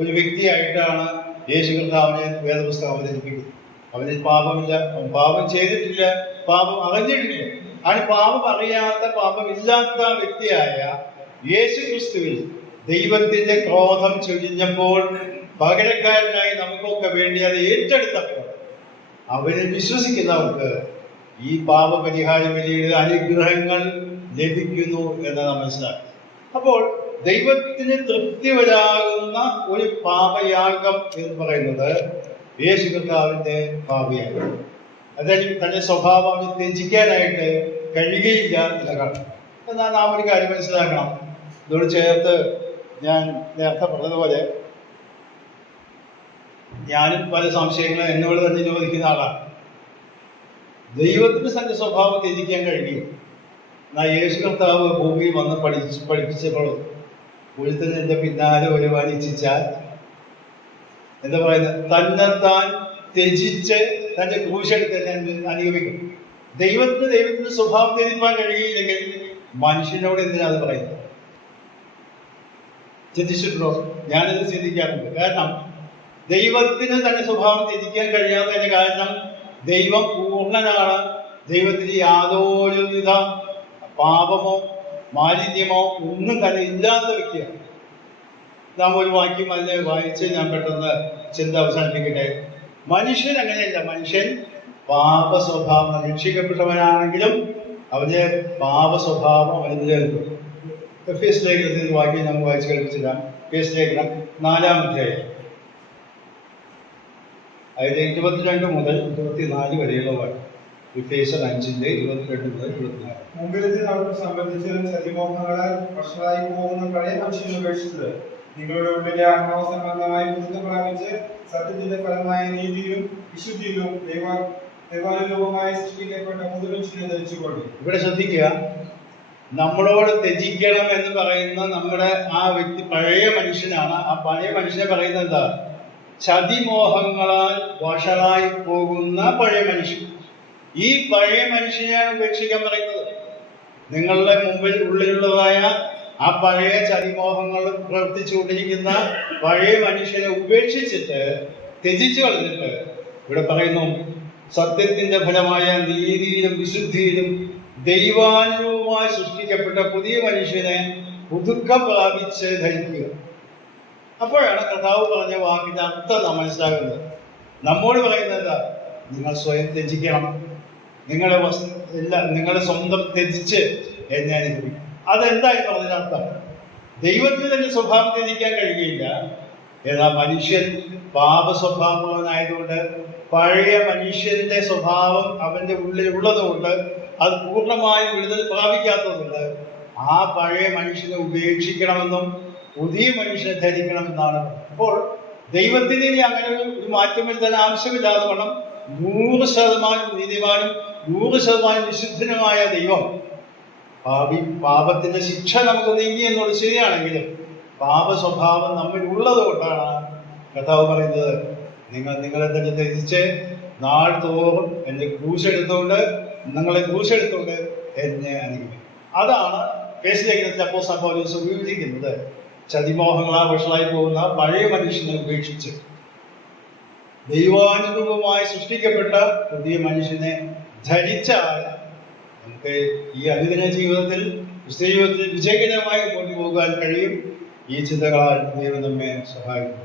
ഒരു വ്യക്തിയായിട്ടാണ് യേശു കർത്താവിനെ വേദപുസ്തകം അവതരിപ്പിക്കുന്നത്. അവന് പാപമില്ല, അവൻ പാപം ചെയ്തിട്ടില്ല, പാപം അറിഞ്ഞിട്ടില്ല. അവന് പാപം അറിയാത്ത, പാപമില്ലാത്ത വ്യക്തിയായ യേശു ക്രിസ്തുവിൽ ദൈവത്തിന്റെ ക്രോധം ചൊരിഞ്ഞപ്പോൾ പകരക്കാരനായി നമുക്കൊക്കെ വേണ്ടി അത് ഏറ്റെടുത്തപ്പോൾ അവനെ വിശ്വസിക്കുന്നവർക്ക് ഈ പാപപരിഹാര ബലിയുടെ അനുഗ്രഹങ്ങൾ ലഭിക്കുന്നു എന്ന് നാം മനസ്സിലാക്കി. അപ്പോൾ ദൈവത്തിന് തൃപ്തി വരാകുന്ന ഒരു പാപയാഗം എന്ന് പറയുന്നത് യേശു കർത്താവിന്റെ പാപയാഗം. അതായത് തന്റെ സ്വഭാവം ത്യജിക്കാനായിട്ട് കഴിയുകയില്ല എന്നതാണ്. എന്നാൽ നാം ഒരു കാര്യം മനസ്സിലാക്കണം. ഇതോട് ചേർത്ത് ഞാൻ നേരത്തെ പറഞ്ഞതുപോലെ ഞാനും പല സംശയങ്ങളും എന്നോട് തന്നെ ചോദിക്കുന്ന ആളാണ്. ദൈവത്തിന് തന്റെ സ്വഭാവം ത്യജിക്കാൻ കഴിയും. എന്നാൽ യേശു കർത്താവ് ഭൂമിയിൽ വന്ന് പഠിപ്പിച്ചപ്പോൾ ഒരുത്തന്റെ പിന്നാലെ വരുവാൻ ഇച്ഛിച്ചാൽ എന്താ പറയുന്നത്, തന്നെത്താൻ ത്യജിച്ച് തന്റെ ക്രൂശെടുത്ത് ഞാൻ അനുഗമിക്കും. ദൈവത്തിന് സ്വഭാവം ത്യജിക്കാൻ കഴിയില്ലെങ്കിൽ മനുഷ്യനോട് എന്തിനാ അത് പറയുന്നത്? ചിന്തിച്ചിട്ടുണ്ടോ? ഞാനത് ചിന്തിക്കാറുണ്ട്. കാരണം ദൈവത്തിന് തന്റെ സ്വഭാവം ത്യജിക്കാൻ കഴിയാത്തതിന്റെ കാരണം ദൈവം പൂർണ്ണനാണ്. ദൈവത്തിന് യാതൊരുവിധ പാപമോ മാലിന്യമോ ഒന്നും തന്നെ ഇല്ലാത്ത വ്യക്തിയാണ്. നാം ഒരു വാക്യം അതിനെ വായിച്ച് ഞാൻ പെട്ടെന്ന് ചിന്ത അവസാനിപ്പിക്കട്ടെ. മനുഷ്യൻ അങ്ങനെയല്ല. മനുഷ്യൻ പാപ സ്വഭാവം, രക്ഷിക്കപ്പെട്ടവനാണെങ്കിലും അവന്റെ പാപ സ്വഭാവം അവന് നിലനിൽക്കും. എഫേസ്യ ലേഖനത്തിന്റെ വാക്യം നമ്മൾ വായിച്ച് കേൾപ്പിച്ചില്ല. എഫേസ്യ ലേഖനം 4-ാം അധ്യായം അതിന്റെ 22 മുതൽ 24 വരെയുള്ള വാക്യം. എഫേസ്യർ 5:22 മുതൽ 24. മുമ്പിലത്തെ നമുക്ക് സംബന്ധിച്ച് ചതിമോഹങ്ങളാൽ വഷളായി പോകുന്ന പഴയ മനുഷ്യനെ ഉപേക്ഷിച്ചത് നിങ്ങളുടെ ഉള്ളിലെ ആത്മാവസംബന്ധമായി പുതുക്കം പ്രാപിച്ച് സത്യത്തിന്റെ ഫലമായ നീതിയിലും വിശുദ്ധിയിലും ദൈവാനുരൂപമായി സൃഷ്ടിക്കപ്പെട്ട പുതുമനുഷ്യനെ ധരിച്ചുകൊള്ളു. ഇവിടെ ശ്രദ്ധിക്കുക, നമ്മളോട് ത്യജിക്കണം എന്ന് പറയുന്ന നമ്മുടെ ആ വ്യക്തി പഴയ മനുഷ്യനാണ്. ആ പഴയ മനുഷ്യനെ പറയുന്നത് എന്താ? ചതിമോഹങ്ങളാൽ വഷളായി പോകുന്ന പഴയ മനുഷ്യൻ. ഈ പഴയ മനുഷ്യനെയാണ് ഉപേക്ഷിക്കാൻ പറയുന്നത്. നിങ്ങളുടെ മുമ്പിൽ ഉള്ളിലുള്ളതായ ആ പഴയ ചതിമോഹങ്ങൾ പ്രവർത്തിച്ചുകൊണ്ടിരിക്കുന്ന പഴയ മനുഷ്യനെ ഉപേക്ഷിച്ചിട്ട് ത്യജിച്ചു കളഞ്ഞിട്ട് ഇവിടെ പറയുന്നു, സത്യത്തിന്റെ ഫലമായ നീതിയിലും വിശുദ്ധിയിലും ദൈവാനുരൂപമായി സൃഷ്ടിക്കപ്പെട്ട പുതിയ മനുഷ്യനെ പുതുക്കം പ്രാപിച്ച് ധരിക്കുക. അപ്പോഴാണ് കർത്താവ് പറഞ്ഞ വാക്കിന്റെ അർത്ഥം നാം മനസ്സിലാകുന്നത്. നമ്മോട് പറയുന്നത് നിങ്ങൾ സ്വയം ത്യജിക്കണം, നിങ്ങളുടെ സ്വന്തം ത്യജിച്ച് എന്നെ അനുഭവിക്കും. അതെന്തായി പറഞ്ഞതിനർത്ഥം? ദൈവത്തിന് തന്നെ സ്വഭാവം ത്യജിക്കാൻ കഴിയില്ല. എന്നാൽ മനുഷ്യൻ പാപ സ്വഭാവമുള്ളവനായതുകൊണ്ട് പഴയ മനുഷ്യന്റെ സ്വഭാവം അവന്റെ ഉള്ളിൽ ഉള്ളതുകൊണ്ട് അത് പൂർണ്ണമായും വിടുതൽ പ്രാപിക്കാത്തതുകൊണ്ട് ആ പഴയ മനുഷ്യനെ ഉപേക്ഷിക്കണമെന്നും പുതിയ മനുഷ്യനെ ധരിക്കണമെന്നാണ്. അപ്പോൾ ദൈവത്തിന് ഇനി അങ്ങനെ ഒരു മാറ്റം വരുത്താൻ ആവശ്യമില്ലാതെ വേണം 100% നീതിമാനും 100% വിശുദ്ധനുമായ ദൈവം പാപത്തിന്റെ ശിക്ഷ നമുക്ക് നീങ്ങി എന്നുള്ളത് ശരിയാണെങ്കിലും പാപ സ്വഭാവം നമ്മിൽ ഉള്ളത് കൊണ്ടാണ് കർത്താവ് പറയുന്നത്, നിങ്ങളെ തന്നെ ത്യജിച്ച് നാൾ തോറും എന്നെ ക്രൂശെടുത്തുകൊണ്ട് എന്നെ അനുഗമിക്കും. അതാണ് എഫേസ്യലേഖനത്തിൽ അപ്പോസ്തലൻ പൗലോസ് വിവരിക്കുന്നത്. ചതിമോഹങ്ങളാൽ വഷളായി പോകുന്ന പഴയ മനുഷ്യനെ ഉപേക്ഷിച്ച് ദൈവാനുരൂപമായി സൃഷ്ടിക്കപ്പെട്ട പുതിയ മനുഷ്യനെ ധരിച്ചാൽ നമുക്ക് ഈ അനുദിന ജീവിതത്തിൽ വിജയകരമായി കൊണ്ടുപോകാൻ കഴിയും. ഈ ചിന്തകളാൽ ദൈവം നമ്മെ സഹായിക്കും.